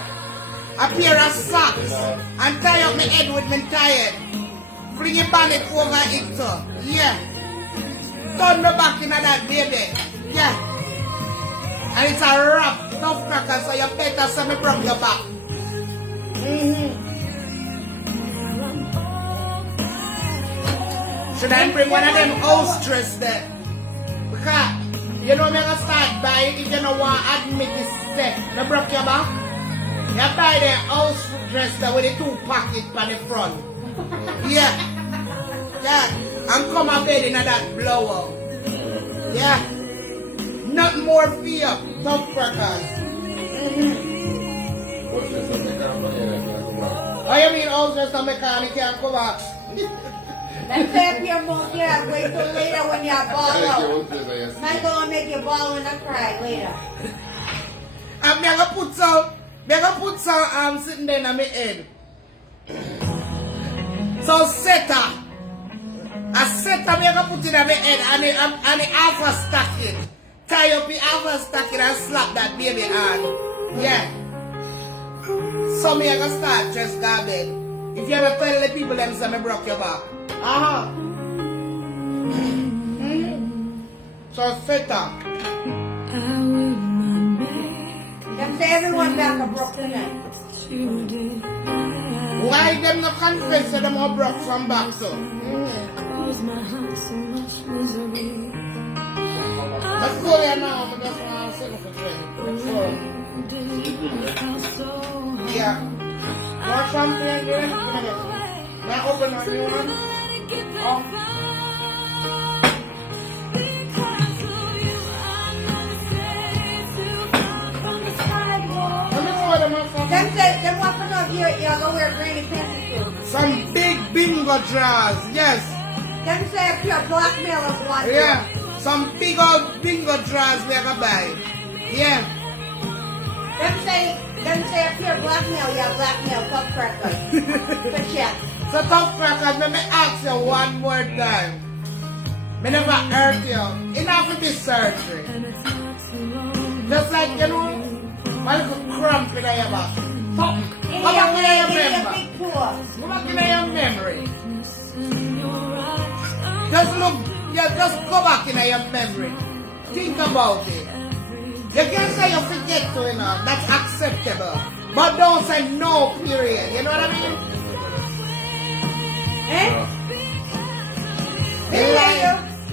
a pair of socks, and tie up my head with my tired. Bring your bonnet over it, so, yeah. Turn me back in that baby, yeah. And it's a wrap, tough cracker, so you better say me broke your back. Should I bring one of them house dress there? Because you know me gonna start buying if you don't want to admit this step. You broke your back? You buy the house dress there with the 2 pockets on the front. Yeah. Yeah. And come and bed in that blower. Yeah. Nothing more for you, tough crackers. Oh, you mean house dress and mechanic can't come out? Them say if you're more, yeah, wait till later when you're ball out. Michael will make you ball and cry later. I'm gonna put some sitting there in my head. So setter. A setter me gonna put in my head and the half a stocking. Tie up the half a stocking and slap that baby on. Yeah. So me gonna start just go bed. If you ever tell the people them say me broke your back. So setter. Them say everyone back are broke tonight. Why them not confess that them are broke from back so? Let's go there now. I just want to sit for drink. Yeah. Want champagne there? Now open a new one. Oh. Them say, them want to know if you're gonna wear granny pants too. Some big bingo drawers, yes. Them say if you're blackmailers want Yeah. Some big old bingo drawers we gonna buy. Yeah. Them say if you're blackmail, you're blackmail tough crackers. For check. So tough crackers, let me ask you one more time. Me never hurt you. Enough with this surgery. Just like, you know, one little cramp in your back. Come back in your memory. Come back in your memory. Just look, yeah, just go back in your memory. Think about it. You can say you forget to, you know, that's acceptable. But don't say no, period. You know what I mean? Eh?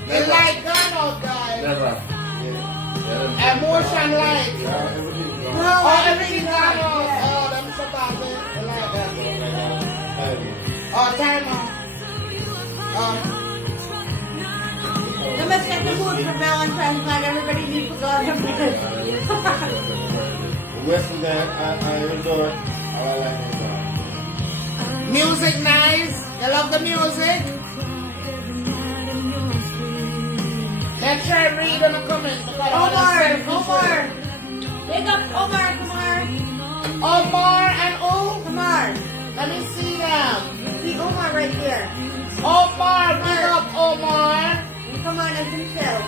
They like gone out, guys. Never. Emotion like. No, Oh, everything gone out. Oh, them supposed to like that. Oh, time out. They must set the mood for Valentine's night. Everybody needs to go out and The rest of that, I enjoy. I like it. Music nice. You love the music? Let's try read in the comments. Omar. Big up Omar, Kumar. Omar and Kumar. let me see them. See Omar right there. Omar, big up Omar. Come on, as himself.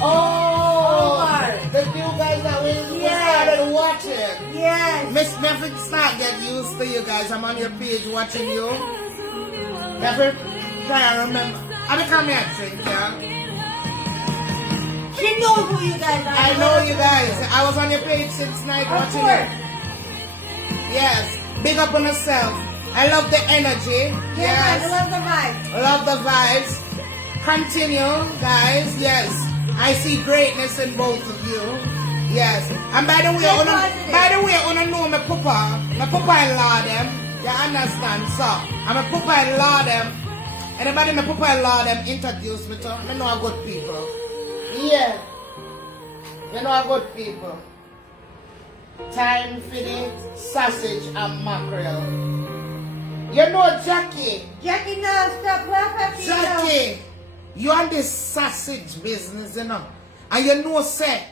Oh, Omar. the new guys that we Yes. started watching. Yes. Miss Mefford, start get used to you guys. I'm on your page watching you. Mefford, try and remember. I become here drink, yeah. She knows who you guys are. I know you guys. I was on your page since night Of watching course. it. Yes. Big up on yourself. I love the energy. Yes. I Yes. love the vibe. Love the vibes. Continue, guys. Yes. I see greatness in both of you. Yes. And by the way, Stay una, positive. by the way, una know my papa-in-law them. You understand, so I'm a papa-in-law them. Anybody my papa-in-law them introduce me to? I know a good people. Yeah. You know a good people. Time for the sausage and mackerel. You know Jackie. Jackie, no, stop laughing. Jackie, you on this sausage business, you know. And you know, say,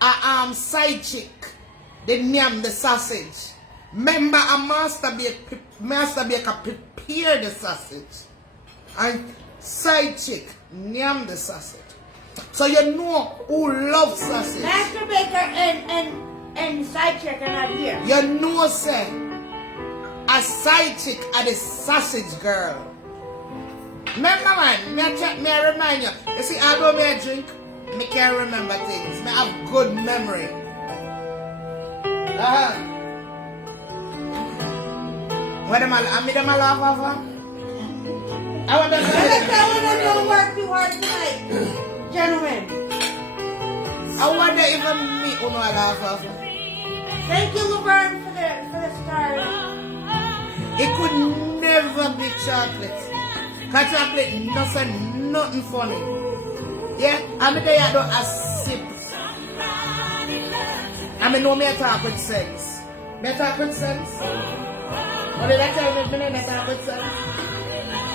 a side chick, they name the sausage. Remember, a master baker prepare the sausage. And side chick, name the sausage. So you know who loves sausage. Master Baker and side chick are not here. You know, say, a side chick are the sausage girl. Remember, man, me I remind you. You see, although me I drink, me can't remember things. Me have good memory. What am I laugh over? I want And I tell them don't work too hard tonight. Gentlemen, I wonder even me who know I laugh over. thank you, Laverne, for the stars. It could never be chocolate. Cause chocolate nothing funny. Yeah, I'm there I don't a sip. I know me I talk with sense. Me I talk with sense. What did I tell me? Me I talk with sense.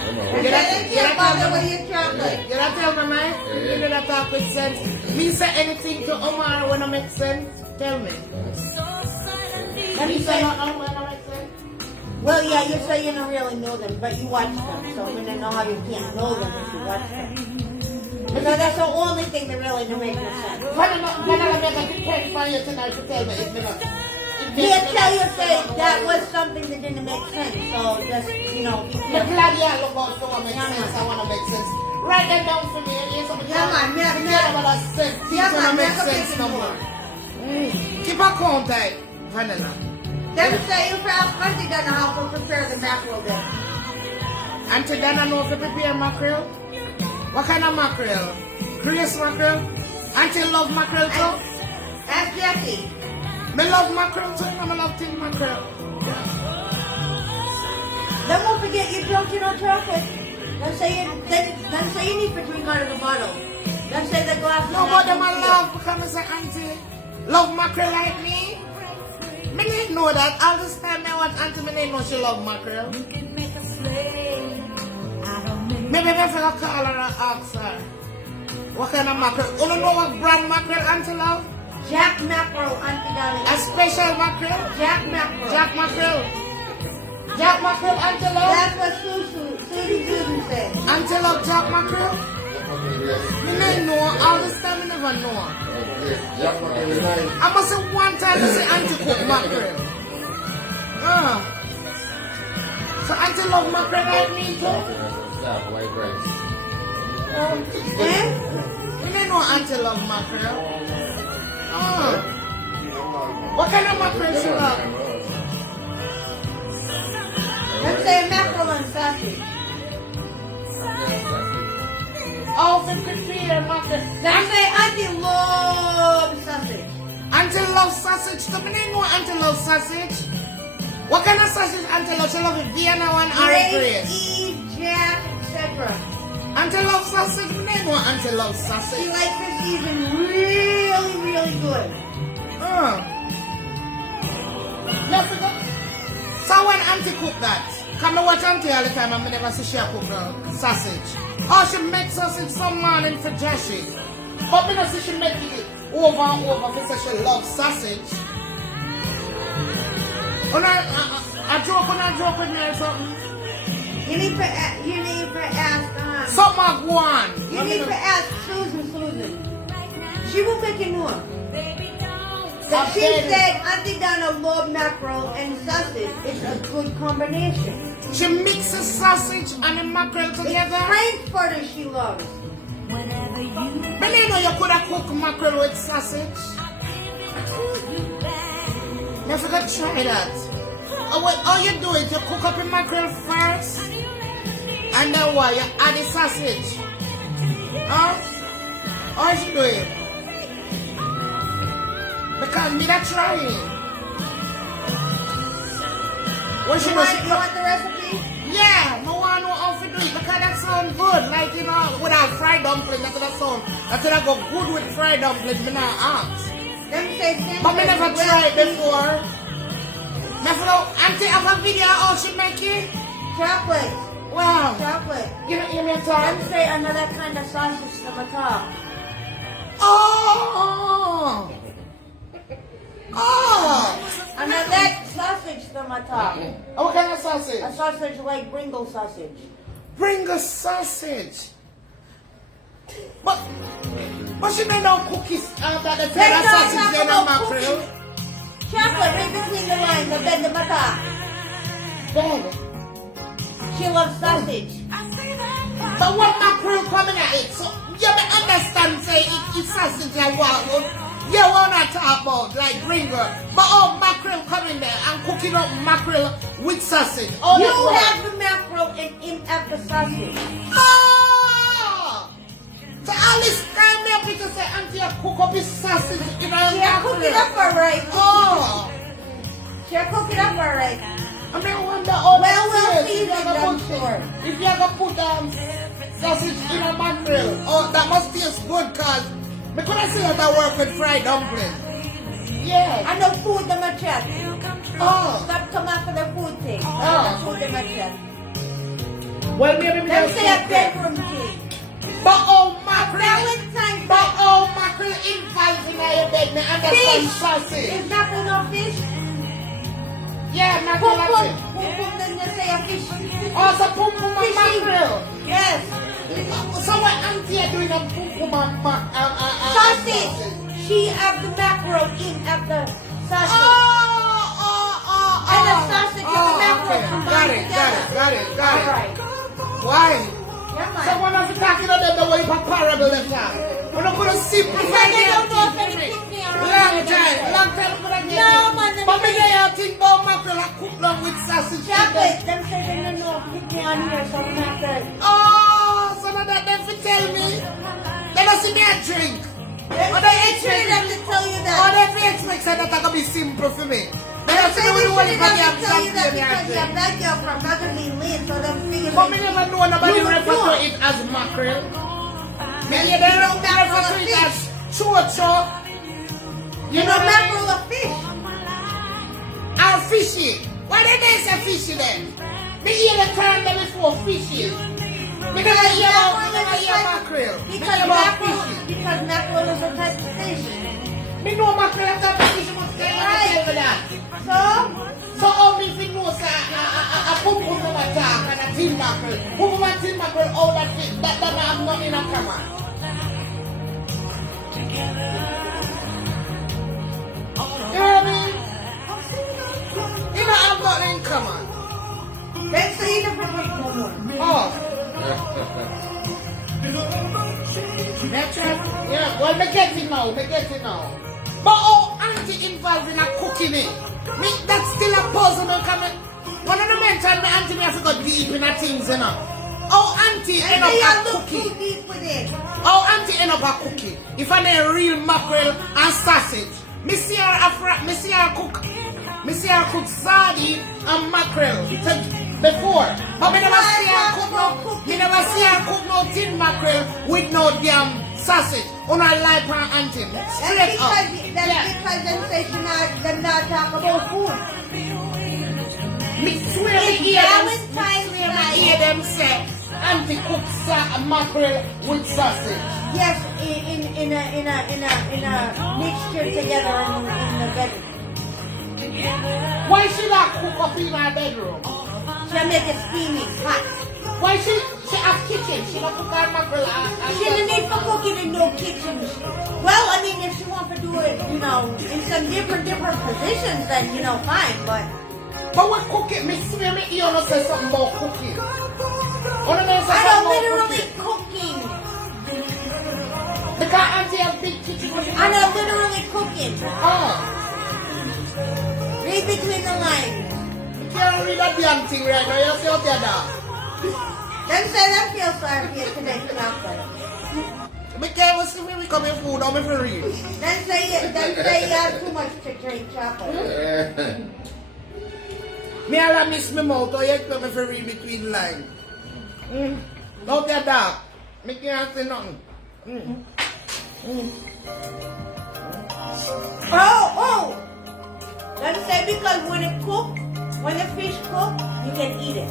You can't bother with your chocolate. You not tell me, man? You did not talk with sense. Me say anything to Omar when I make sense? Tell me. Let me say nothing when I make sense. Well, yeah, you say you don't really know them, but you watch them, so we don't know how you can't know them if you watch them. Because that's the only thing that really don't make no sense. When I make a depend for you tonight to tell me if me not. Can't tell you say that was something that didn't make sense, so just, you know, be The careful. glad you look out for what makes sense. I want to make sense. Write them down for me. And yes, I'm Yeah, man, sense. Yeah, Things man, don't make never sense make no it more. Keep a count, Vanilla. Them say you have Auntie Dana how to prepare the mackerel then. Auntie Dana know to prepare mackerel? What kind of mackerel? Grace mackerel? Auntie love mackerel too? Ask Jackie. Me love mackerel too, and I love tin mackerel. Then won't forget you drunk in on chocolate. Then say you need to drink out of the bottle. Then say the glass. No, but them I love because I say auntie love mackerel like me. Me didn't know that. All this time I watch auntie, me didn't know she love mackerel. Maybe if I call her and ask her, what kind of mackerel? You don't know what brand mackerel auntie love? Jack mackerel, Auntie Dolly. A special mackerel? Jack mackerel. Jack mackerel. Jack mackerel auntie love? That's what Susan said. Auntie love Jack mackerel? Me didn't know. All this time I never know. I must say one time I say auntie cook mackerel. So auntie love mackerel like me too? White rice. Eh? You didn't know auntie love mackerel. What kind of mackerel she love? Let's say mackerel and sausage. Oh, for prepare mackerel. Let's say Auntie loves sausage. Auntie love sausage. So me didn't know auntie love sausage. What kind of sausage auntie love? She love a Vienna one or a Grace? E, Jack, etc. Auntie love sausage. Me didn't know auntie love She sausage. likes her season really, really good. So when auntie cook that, come to watch auntie all the time and I never see she cook sausage. Or she make sausage some morning for Jessie. But me not see she make it over and over because she loves sausage. A joke with me or something. You need to ask Some are one. You need to ask Susan. She will make you know. That she said Auntie Donna love mackerel and sausage. It's a good combination. She mixes sausage and the mackerel together. Frankfurter she loves. But you know you could have cooked mackerel with sausage. You forgot to try that. All you do is you cook up the mackerel first, and then what? You add the sausage. Huh? How you do it? Because me not trying. What You want the recipe? Yeah, I want to know how to do it because that sounds good. Like, you know, without fried dumpling, that's what that go good with fried dumpling, me not ask. Let me say simple. But me never tried before. Never know, Auntie have a video how she make it? Chocolate. Wow. Chocolate. Give me a Let time. me say another kind of sausage to the top. Oh! Oh! Another sausage to my top. What kind of sausage? A sausage like Pringle sausage. Bring a sausage. But she don't know cookies that the Let's fed not sausage talk then about mackerel. Chocolate right between the lines, the bed to my top. Then, She loves sausage. but what mackerel coming at it? So you may understand say it's sausage and what you wanna talk about like bringer. But all mackerel coming there and cooking up mackerel with sausage. All You that work. have the mackerel and him have the sausage. Oh! So all this time me up to say Auntie you cook up his sausage in a Yeah, cook it up alright. Oh! Yeah, cook it up alright. I mean, I wonder how Well, that we'll tastes. see it, I'm sure. If you ever put sausage in a mackerel, oh, that must taste good because because I see that work with fried dumpling. Yeah. I know food them a chat. Oh. Stop come after the food thing. Oh. Food them a chat. Well, maybe me Them just say a bedroom thing. But oh, mackerel. Valentine's But Day. oh, mackerel invites in your bed. Me understand Fish. sausage. Is mackerel no fish? Yeah, Pum mackerel. pum. that's it. Pum pum then you say a fish. Oh, so pum pum and Fishy. mackerel. Yes. So what Auntie are doing a pum pum and Sausage. She have the mackerel in have the sausage. And the sausage and the mackerel combined Got it. Alright. Why? Yeah, man. Someone has been talking about them the way for parable them now. We're not going to simplify Because they don't know if them. they pick me or Long not. time we're going to get No, it. man, But me they think about mackerel and cook them with sausage. Chocolate. Them say they don't know pick me on here, so I'm not good. Oh, some of that them for tell me. They don't see me a drink. Or they Actually, them to tell you Or that. they expect that that's going to be simple for me. They don't see They me when actually you want them to to tell you that have because you're black girl from Magazine Lane, so them figure but me never know nobody You would refer to know. it as mackerel. Me You they know don't mackerel refer to is it as fish. chocho. You know mackerel a fish. Or fishy. Why did they say fishy then? Me hear the term them before fishy. Me never hear mackerel. Me Because hear about mackerel, fishy. because mackerel is a type of fish. Me know mackerel is a fish, but they never tell me that. So only if you know say a pum pum never talk and a tin mackerel. Pum pum and tin mackerel, all that have nothing in a common. You know what I mean? You don't have nothing in common. Let's say the perfect moment. Oh. That's right. Yeah, well, me get it now. But oh, Auntie involved in a cooking it. Me, that's still a puzzle. One of the mention the Auntie me have to go deep in a things, you know. Oh, Auntie end And up they a have look cooking. too deep with it. Oh, Auntie end up a cooking. If I need real mackerel and sausage, me see her cook sardine and mackerel before. But me never see her cook no tin mackerel with no damn sausage on her life and Auntie. Straight up. That's because them say them not talk about food. Me swear me hear them say Auntie cook mackerel with sausage. Yes, in a mixture together in the bedroom. Why she not cook up in her bedroom? She'll make it steamy hot. Why she She have kitchen. She don't cook her mackerel. She didn't need for cooking in no kitchen. Well, I mean, if she wants to do it, you know, in some different positions, then, you know, fine, but... But we cook it. Me see me you don't say something about cooking. I don't literally cooking. Because auntie have big kitchen. I'm not literally cooking. Oh. Read between the lines. You can't read that damn thing right now. You see what you're doing. Them say them feel sorry for you today, chocolate. Be careful, see me coming food, I'm for real. Them say you have too much to drink chocolate. Me all miss my mouth, or you expect me for read between the lines. Don't get dark. Me can't say nothing. Oh! Them say because when it cook, when the fish cook, you can eat it.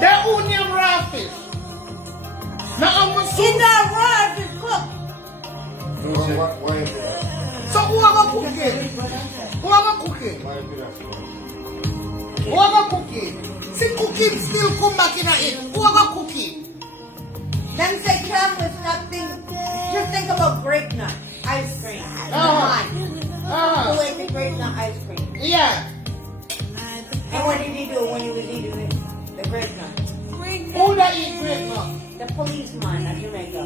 The onion raw fish. Now I'm It's not raw if it's cooked. So who are going to cook it? Who are going to cook it? Who are going to cook it? See cooking still come back in it. Who are going to cook it? Them say chocolate's nothing. Just think about grape nut ice cream. Who ate the grape nut ice cream? Yeah. And what did he do when he was eating it? The grape nut. Who that eat grape nut? The policeman at Jamaica.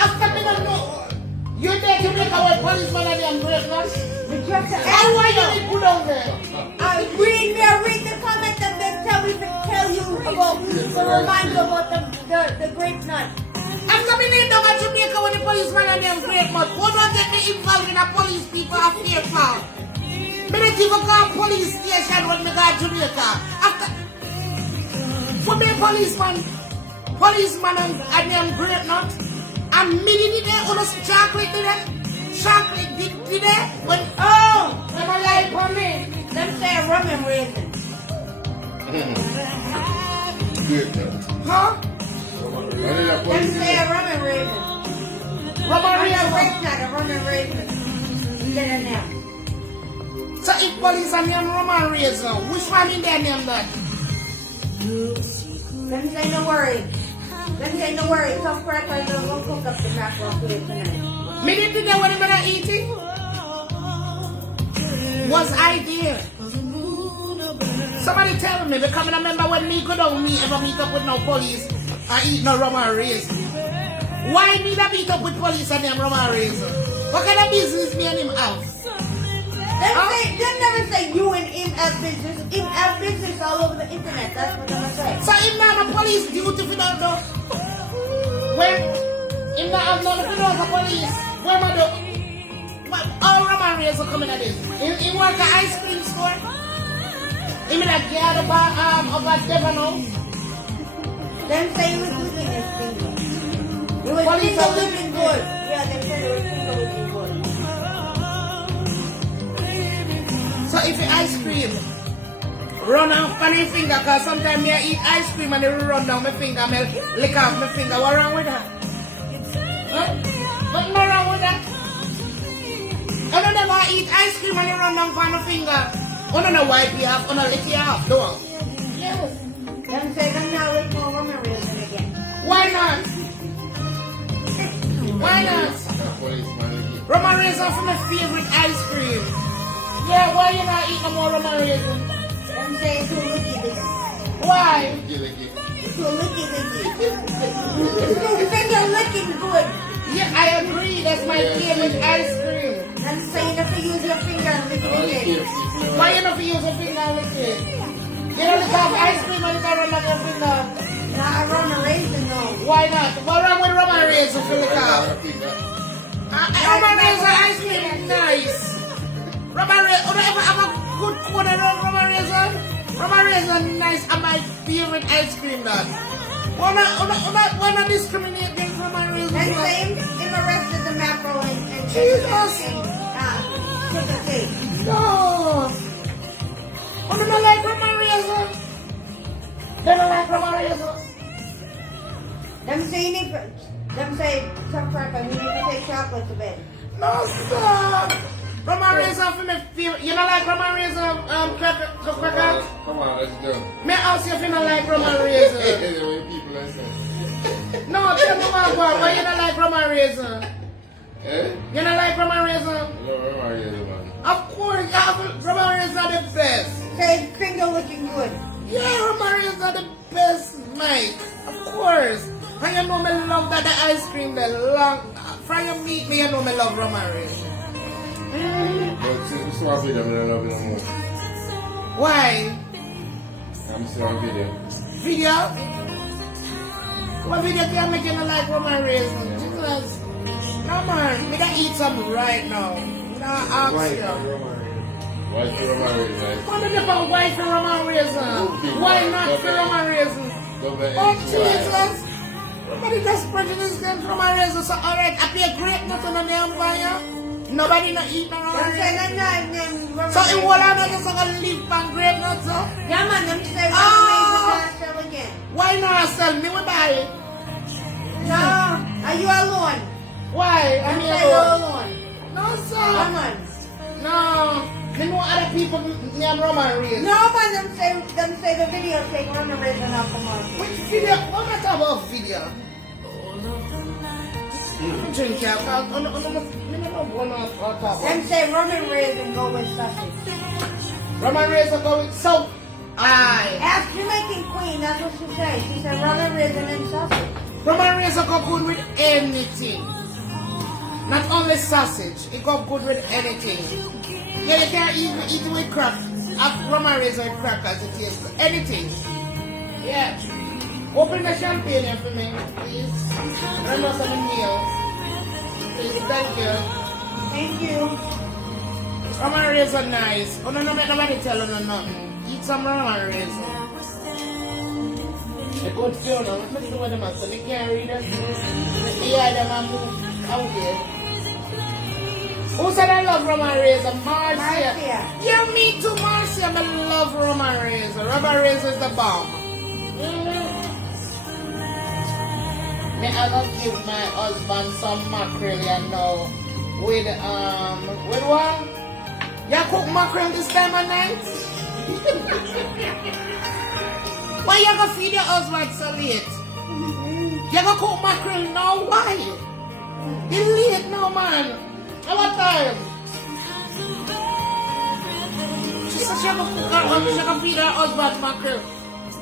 After me don't know. You there to make our policeman and them grape nuts? And why you need put down there? Read the comment that they tell you about to remind you about the grape nut. After me need down at Jamaica with the policeman and them grape nuts, who don't get me involved in the police people affair for? Me don't even go to police station when me go to Jamaica. After for me policeman and them grape nuts, and me did it on a chocolate did it? Chocolate did it? When them a lie for me. Them say rum and raisin. Huh? Them say rum and raisin. Rubber Not a raisin. grape nut, a rum and raisin. Instead of them. So if police and them Roman raisin, which one in their name that? Them say no worries. Them say no worries. Some crackers are going to cook up the mackerel for you tonight. Me did today when I'm gonna eat it. Was idea. Somebody tell me, because I remember when me go down, me ever meet up with no police and eat no Roman raisin. Why me that meet up with police and them Roman raisin? What kind of business me and him have? Them never say you and him have business. Him have business all over the internet. That's what I'm say. So him not a police duty for that though. When him not have none for those police, where am I do? What all Roman raisin coming at this? He work at ice cream store. He mean like get about Devon House. Them say he was looking his finger. He was Police finger are looking good. Yeah, them say he was finger looking good. So if you ice cream, run off on your finger, because sometimes I eat ice cream and it will run down my finger, and I lick off my finger. What wrong with that? Huh? Nothing wrong with that. I don't never eat ice cream and it run down on my finger. I don't know wipe you off, I don't lick you off. No. Yes. Them say them now lick more rum and raisin again. Why not? Why not? Roman raisin for my favorite ice cream. Yeah, why you not eat no more Roman raisin? Them say it's too licky licky. Why? It's too licky licky. It's too finger licking good. Yeah, I agree. That's my favorite ice cream. Them say you have to use your finger and lick it again. Why you not use your finger and lick it? You don't lick off ice cream and you can run off your finger. Not a rum and raisin though. Why not? What wrong with Roman raisin for lick off? Roman raisin ice cream is nice. Roman raisin, you don't ever have a good quarter of Roman raisin? Roman raisin is nice and my favorite ice cream that. Why not discriminate against Roman raisin? Them say him arrested the mackerel and Jesus. chicken cake. No. I don't like Roman raisin. They don't like Roman raisin. Them say some crackers you need to take chocolate to bed. No, stop. Roman Razor for me favorite. You don't like Roman Razor crackers? Come on, let's go. Me ask you if you don't like Roman Razor. The way people are saying. No, tell me what, why you don't like Roman Razor? Eh? You don't like Roman Razor? I love Roman Razor, man. Of course, Roman Razor are the best. Say finger looking good. Yeah, Roman Razor are the best, Mike. Of course. And you know me love that the ice cream, the long. From you meet me, you know me love Roman Razor. But since we saw a video, I don't love it no more. Why? I'm still on video. Video? What video can make you not like Roman Razor? Jesus. No man, me gonna eat some right now. Nah, ask you. Why is Roman Razor? What the different why for Roman Razor? Why not for Roman Razor? Oh Jesus! Nobody just prejudice them from Roman Razor. So alright, I pay great nothing on the empire. Nobody not eat no Roman Them say Razor. them So in what I'm just gonna live on great nuts, so? Yeah man, them say Ah! Roman Razor sell again. Why not sell me? We buy it. No, are you alone? Why? Them I'm say here you're alone. alone. No Come sir. on. No. Me know other people named Roman Razor. No man, them say the video take Roman Razor off the market. Which video? What am I talking about video? Drink your talk. Them say Roman Razor go with sausage. Roman Razor go with soap. Aye. Ask Jamaican Queen, that's what she said. She said Roman Razor and sausage. Roman Razor go good with anything. Not only sausage. It go good with anything. Yeah, you can't even eat it with crack. Roman Razor with crackers, it tastes good. Anything. Yeah. Open the champagne here for me, please. And also the meal. Please, thank you. Thank you. Roman Razor nice. Oh no, no, make nobody tell you nothing. Eat some Roman Razor. The good feel now. Let me see what them are saying. They can't read it. Yeah, them are move out there. Who said I love Roman Razor? Marcia. Marcia. Yeah, me too, Marcia. I love Roman Razor. Roman Razor is the bomb. Me I gonna give my husband some mackerel, you know, with what? You cook mackerel this time of night? Why you gonna feed your husband so late? You gonna cook mackerel now? Why? It's late now, man. At what time? She said she gonna feed her husband mackerel.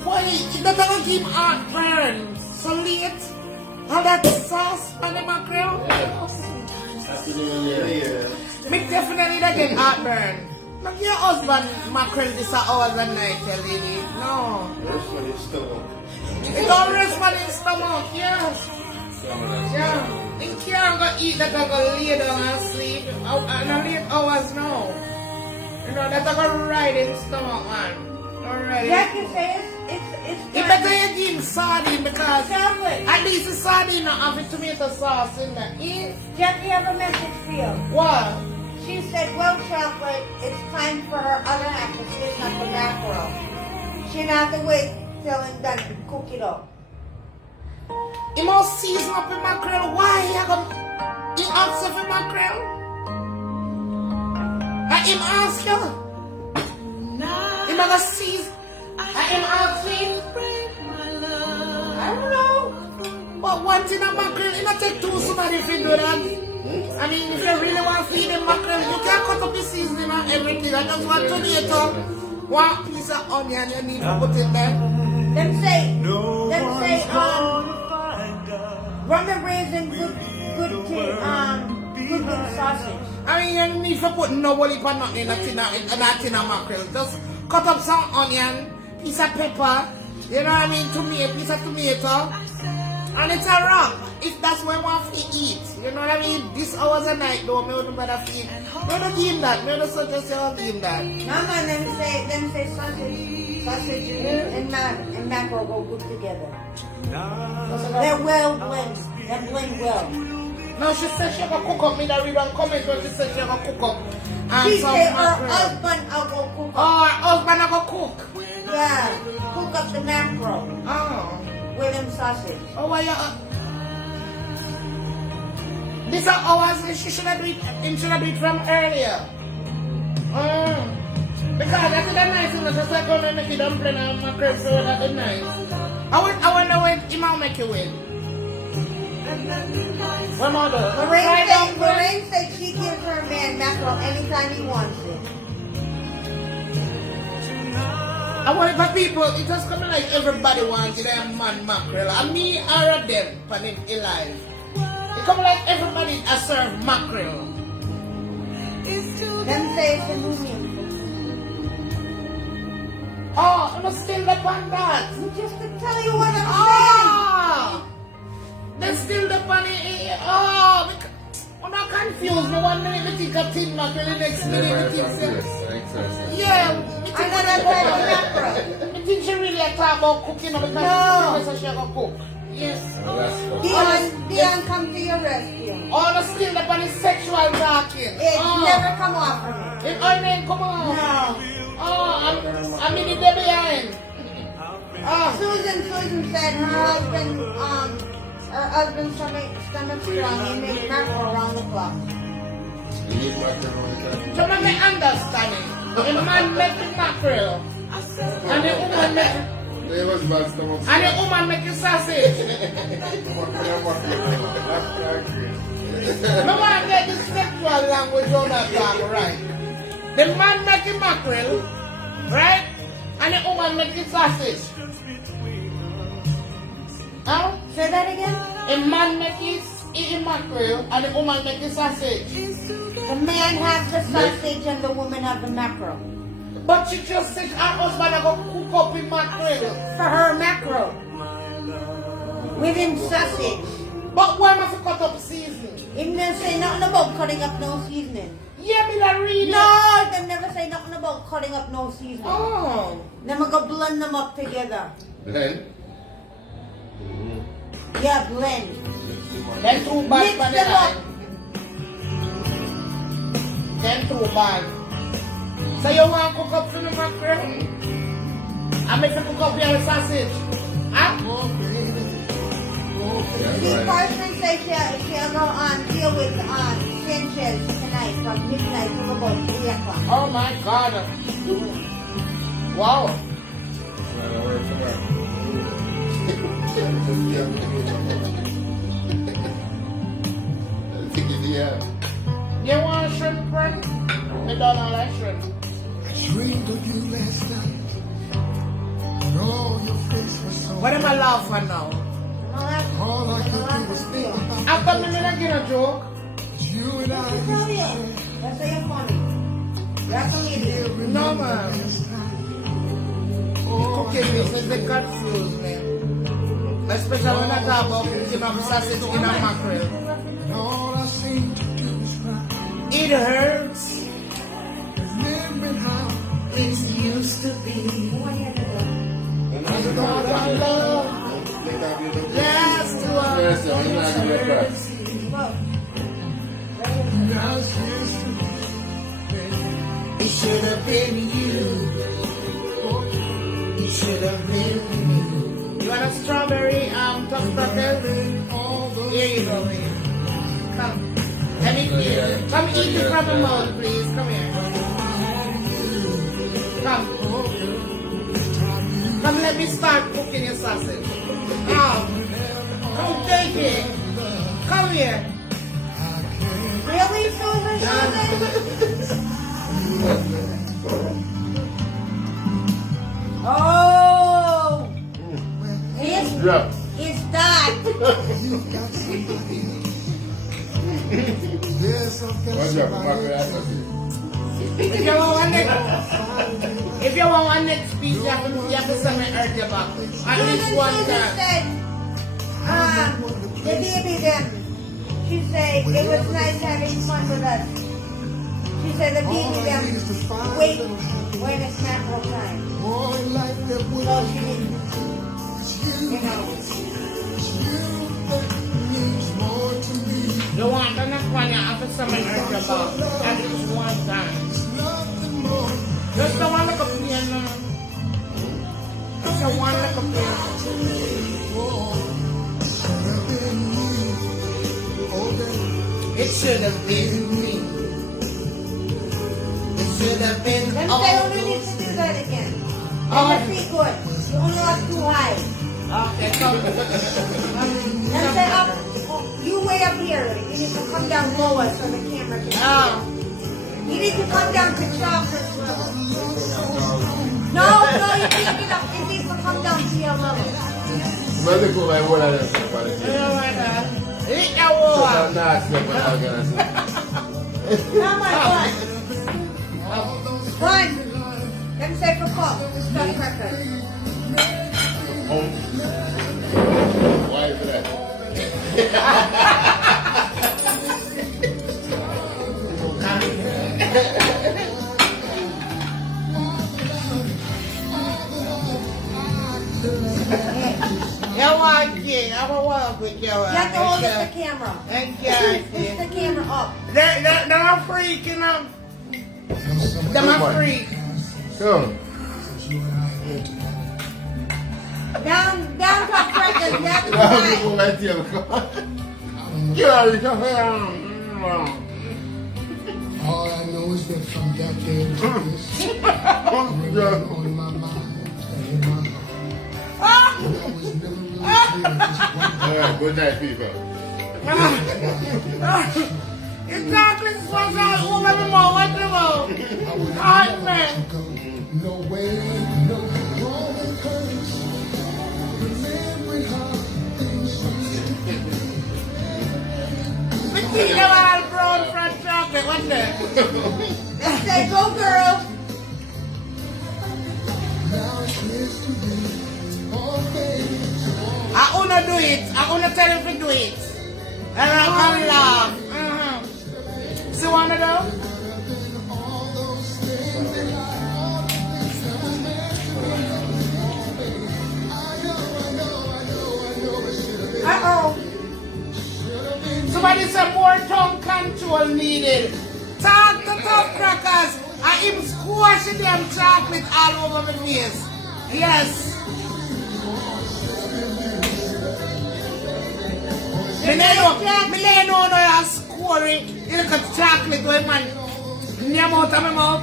Why? It doesn't give him heartburn so late. All that sauce on the mackerel? Happy New Year. Me definitely don't get heartburn. Look, your husband mackerel this hours a night, tell lady. No. Rest for this stomach. It don't rest for the stomach, yeah. Yeah. He can't go eat that, I go lay down and sleep. And I late hours now. You know, that I go ride in the stomach, man. Alright. Jackie says it's You better you give him sardine because chocolate. at least the sardine don't have the tomato sauce in there. Eh? Jackie have a message for you. What? She said, well, chocolate, it's time for her other half to sit on the mackerel. She not have to wait till it's done to cook it up. He must season up the mackerel. Why? He asked you for mackerel? And him ask you? He never season. And him ask you? I don't know. But one thing a mackerel, it not take two somebody if you do that. I mean, if you really want to feed them mackerel, you can't cut up the seasoning and everything. I just want tomato, one piece of onion you need to put in there. Them say, Roman Razor good with sausage. I mean, you need to put no whole heap of nothing in a tin of mackerel. Just cut up some onion, piece of pepper, you know what I mean, tomato, piece of tomato, and it's a wrap. If that's what I want to eat, you know what I mean? This hours a night, though, I don't bother feed. I don't give him that. I don't suggest you give him that. Mama, them say sausage and mackerel go good together. They're well blended. They blend well. No, she said she going to cook up. Me that read on comment when she said she going to cook up. She some say her mackerel. husband will go cook Oh, up. her husband will go cook. Yeah, cook up the mackerel Oh. with them sausage. Oh, why you... These are hours she should have do it, him should have do it from earlier. Because that's the nice thing, just like when I make it dumpling and mackerel, so that's nice. I wonder what he might make it with. What mother? Lorraine said she gives her man mackerel anytime he wants it. I want for people, it just coming like everybody wants them man mackerel. And me or them, for them alive. It come like everybody a serve mackerel. Them say it's a new meal. Oh, I'm still up on that. Just to tell you what I'm Ah! They're still up on it. Oh, I'm not confused. Me 1 minute me think of tin mackerel, the next minute me think yeah, me think I think she really a talk about cooking because she gonna cook. Yes. Dion, come to your rescue. Oh, the still up on the sexual talking. It never come off from it. It only come on. No. Oh, I'm in the behind. Susan said her husband's stomach strong. He made mackerel around the clock. So let me understand it. The man make the mackerel, and the woman make the sausage. No one get the sexual language on that talk, right? The man make the mackerel, right? And the woman make the sausage. Huh? Say that again? A man make his mackerel and the woman make the sausage. The man has the sausage and the woman has the mackerel. But she just said her husband are going to cook up in mackerel. For her mackerel. With him sausage. But why must you cut up seasoning? He didn't say nothing about cutting up no seasoning. Yeah, me la read it. No, they never say nothing about cutting up no seasoning. Oh. Then we go blend them up together. Blend? Yeah, blend. Then too bad Mix for the them up. line. Then too bad. So you want to cook up for the mackerel? I make you cook up your sausage. Huh? This person says she'll go deal with Sanchez tonight from midnight to about 3 o'clock. Oh my God. Wow. You want shrimp, friend? Me don't like shrimp. Dreamed of you last night. Oh, your face was so. What am I laughing now? All I could do was think about After me, I get a joke. you and I. That's why you're funny. That's a lady. No, man. Cooking me since they confuse me. Especially when I talk about cooking up sausage in a mackerel. And all I seem to do is cry. It hurts. Remembering how It used to be. What I love. Last one. Yes, sir. I'm not going to cry. last year's It should have been you. It should have been me. You want a strawberry toast cocktail? Here you go, baby. Come. Let me eat it. Come eat it from the mouth, please. Come here. Come. Come, let me start cooking your sausage. Come take it. Come here. Really, Susan? Oh! Drop. It's that. Yes, I've got What's up? somebody. If you want one next speech, you have to send me earth your back. At least one time. said, the baby them. She said it was nice having fun with us. She said the baby them wait when it's mackerel time. More in life that would So she didn't, you know. means more to me. You want the next one, you have to send me earth your back. At least one time. Nothing more. Just the one like a piano. Just the one like a piano. Should have been you. Oh, baby. It should have been me. It should have been Then all say only need those. to do that again. Oh. And your feet good. You only up too high. Okay, come. Then say up. Oh, you way up here. You need to come down lower so the camera can see. Ah. You need to come down to Chocolate's level. No, you can't get up. It needs to come down to your level. Mother go by one of them stuff on the Oh table. my God. Eat your So water. I'm not sleeping out gonna say. Now my one. One. Then say for pop. Stop crackers. Why is that? You want king? I will walk with you. You have to hold up the camera. Thank you. Push the camera up. They're a freak, you know. They're a freak. So, Down top crackers. You have to now try. people like you. All I know is that from that day to this, remain on my mind and in my heart. And I was never really clear just what Alright, good night, people. It's chocolate supposed to over me more. What the more? I would Hot never man. let you go. No way, no wrong and hurts. Remembering how things used to be. The tea them all brown from chocolate. What's that? Then say go girl. Now it's meant to be. All things I wanna do it. I wanna tell him to do it. And I come laugh. Mm-hmm. See one of them? Uh-oh. Somebody said more tongue control needed. Talk to tough crackers. I him squashing them chocolate all over my face. Yes. Me no no scoring. You look at chocolate going man. Name out of my mouth.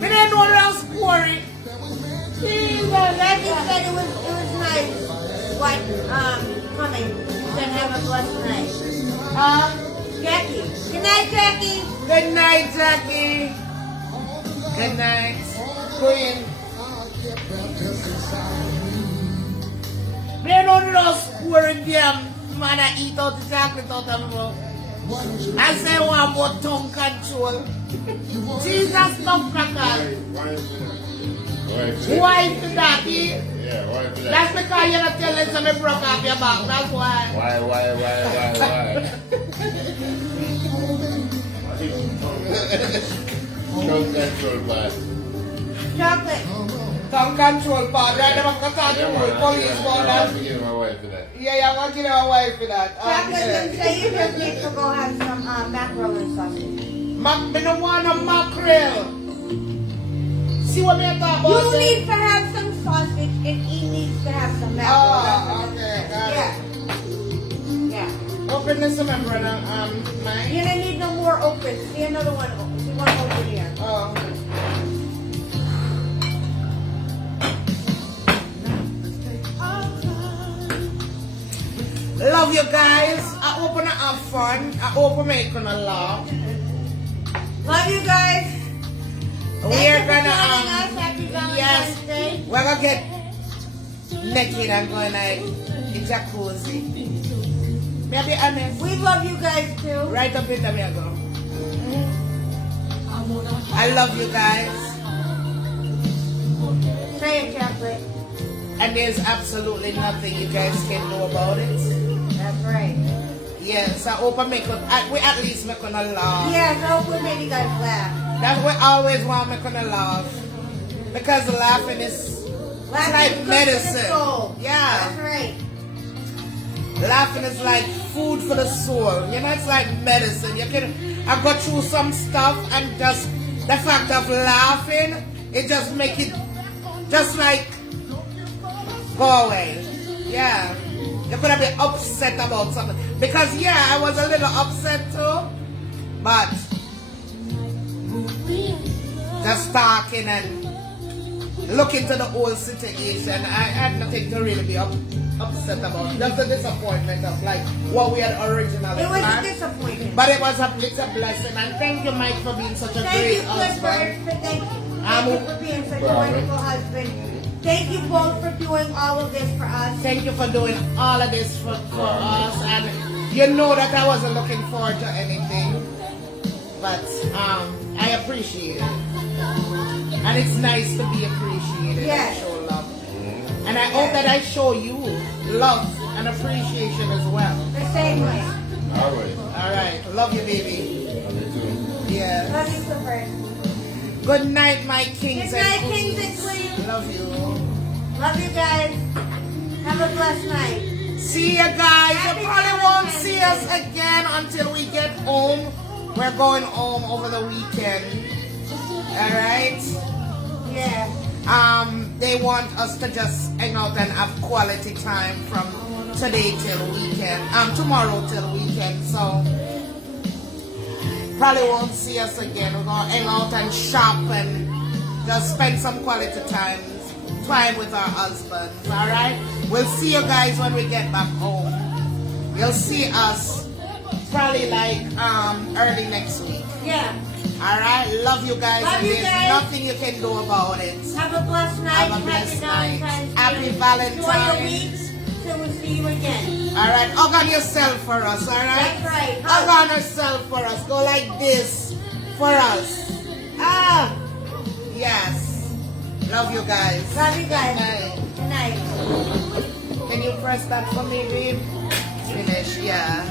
Me no no scoring. Jesus. Jackie said it was nice. What, coming. You said have a blessed night. Jackie. Good night, Jackie. Good night, Jackie. Good night, Queen. Me no no scoring them. Man, I eat out the chocolate out of my mouth. I say one about tongue control. Jesus, tough crackers. Why to that? Eh? Yeah, why for that? That's because you're not telling some me broke off your back. That's why. Why? Tongue control, bad. Chocolate. Tongue control part. Right now, I'm going to talk to Yeah, the man, police I'm for gonna that. give my wife for that. Yeah, I'm going to give my wife for that. Chocolate, then Yeah. say you just need to go have some mackerel and sausage. Me no want no mackerel. See what me talk about? You there? need to have some sausage and he needs to have some mackerel. Oh, okay. Got it. Yeah. Yeah. Open this up, brother. Mine. You're gonna need no more open. See another one. See one open here. Oh. Love you guys. I hope you have fun. I hope you make gonna laugh. Love you guys. We're Thank you for gonna joining us. Happy Valentine's yes, Day. we're gonna get naked and go like in jacuzzi. May I be honest? We love you guys too. Right up in the middle. I love you guys. Say it, Chocolate. And there's absolutely nothing you guys can do about it. That's right. Yes, I hope I make we at least make gonna laugh. Yes, I hope we made you guys laugh. That's what I always want me gonna laugh. Because laughing is Laughing like is good for the medicine. soul. Yeah. That's right. Laughing is like food for the soul. You know, it's like medicine. You can I go through some stuff and just the fact of laughing, it just make it just like go away. Yeah. You're gonna be upset about something. Because yeah, I was a little upset too. But just talking and looking to the whole situation, I had nothing to really be upset about. Just the disappointment of like what we had originally It was a planned. disappointment. But it's a blessing, and thank you, Mike, for being such a Thank great you, Clifford, husband. for thank you for being such a wonderful husband. Thank you both for doing all of this for us. Thank you for doing all of this for us, and you know that I wasn't looking forward to anything, but I appreciate it, and it's nice to be appreciated Yes. and show love, and I hope that I show you love and appreciation as well. The same way. Alright. All right, love you, baby. And you too. Yeah. Love you, Clifford. Good night, my kings Good night, and kings and queens. queens. Love you. Love you guys. Have a blessed night. See you guys. Happy You probably won't Valentine's see Day. us again until we get home. We're going home over the weekend. Alright? Yeah. They want us to just hang out and have quality time from today till weekend. Tomorrow till weekend. So probably won't see us again. We're gonna hang out and shop and just spend some quality time with our husbands. Alright? We'll see you guys when we get back home. You'll see us probably like early next week. Yeah. Alright? Love you guys, Love and you there's guys. nothing you can do about it. Have a blessed night. Have a blessed night. Happy Enjoy Valentine's. your weeks till we see you again. Alright, hug on yourself for us, alright? That's right. Hug on yourself for us. Go like this for us. Ah! Yes. Love you guys. Love you guys. Good Good night. night. Can you press that for me, babe? Finish, yeah.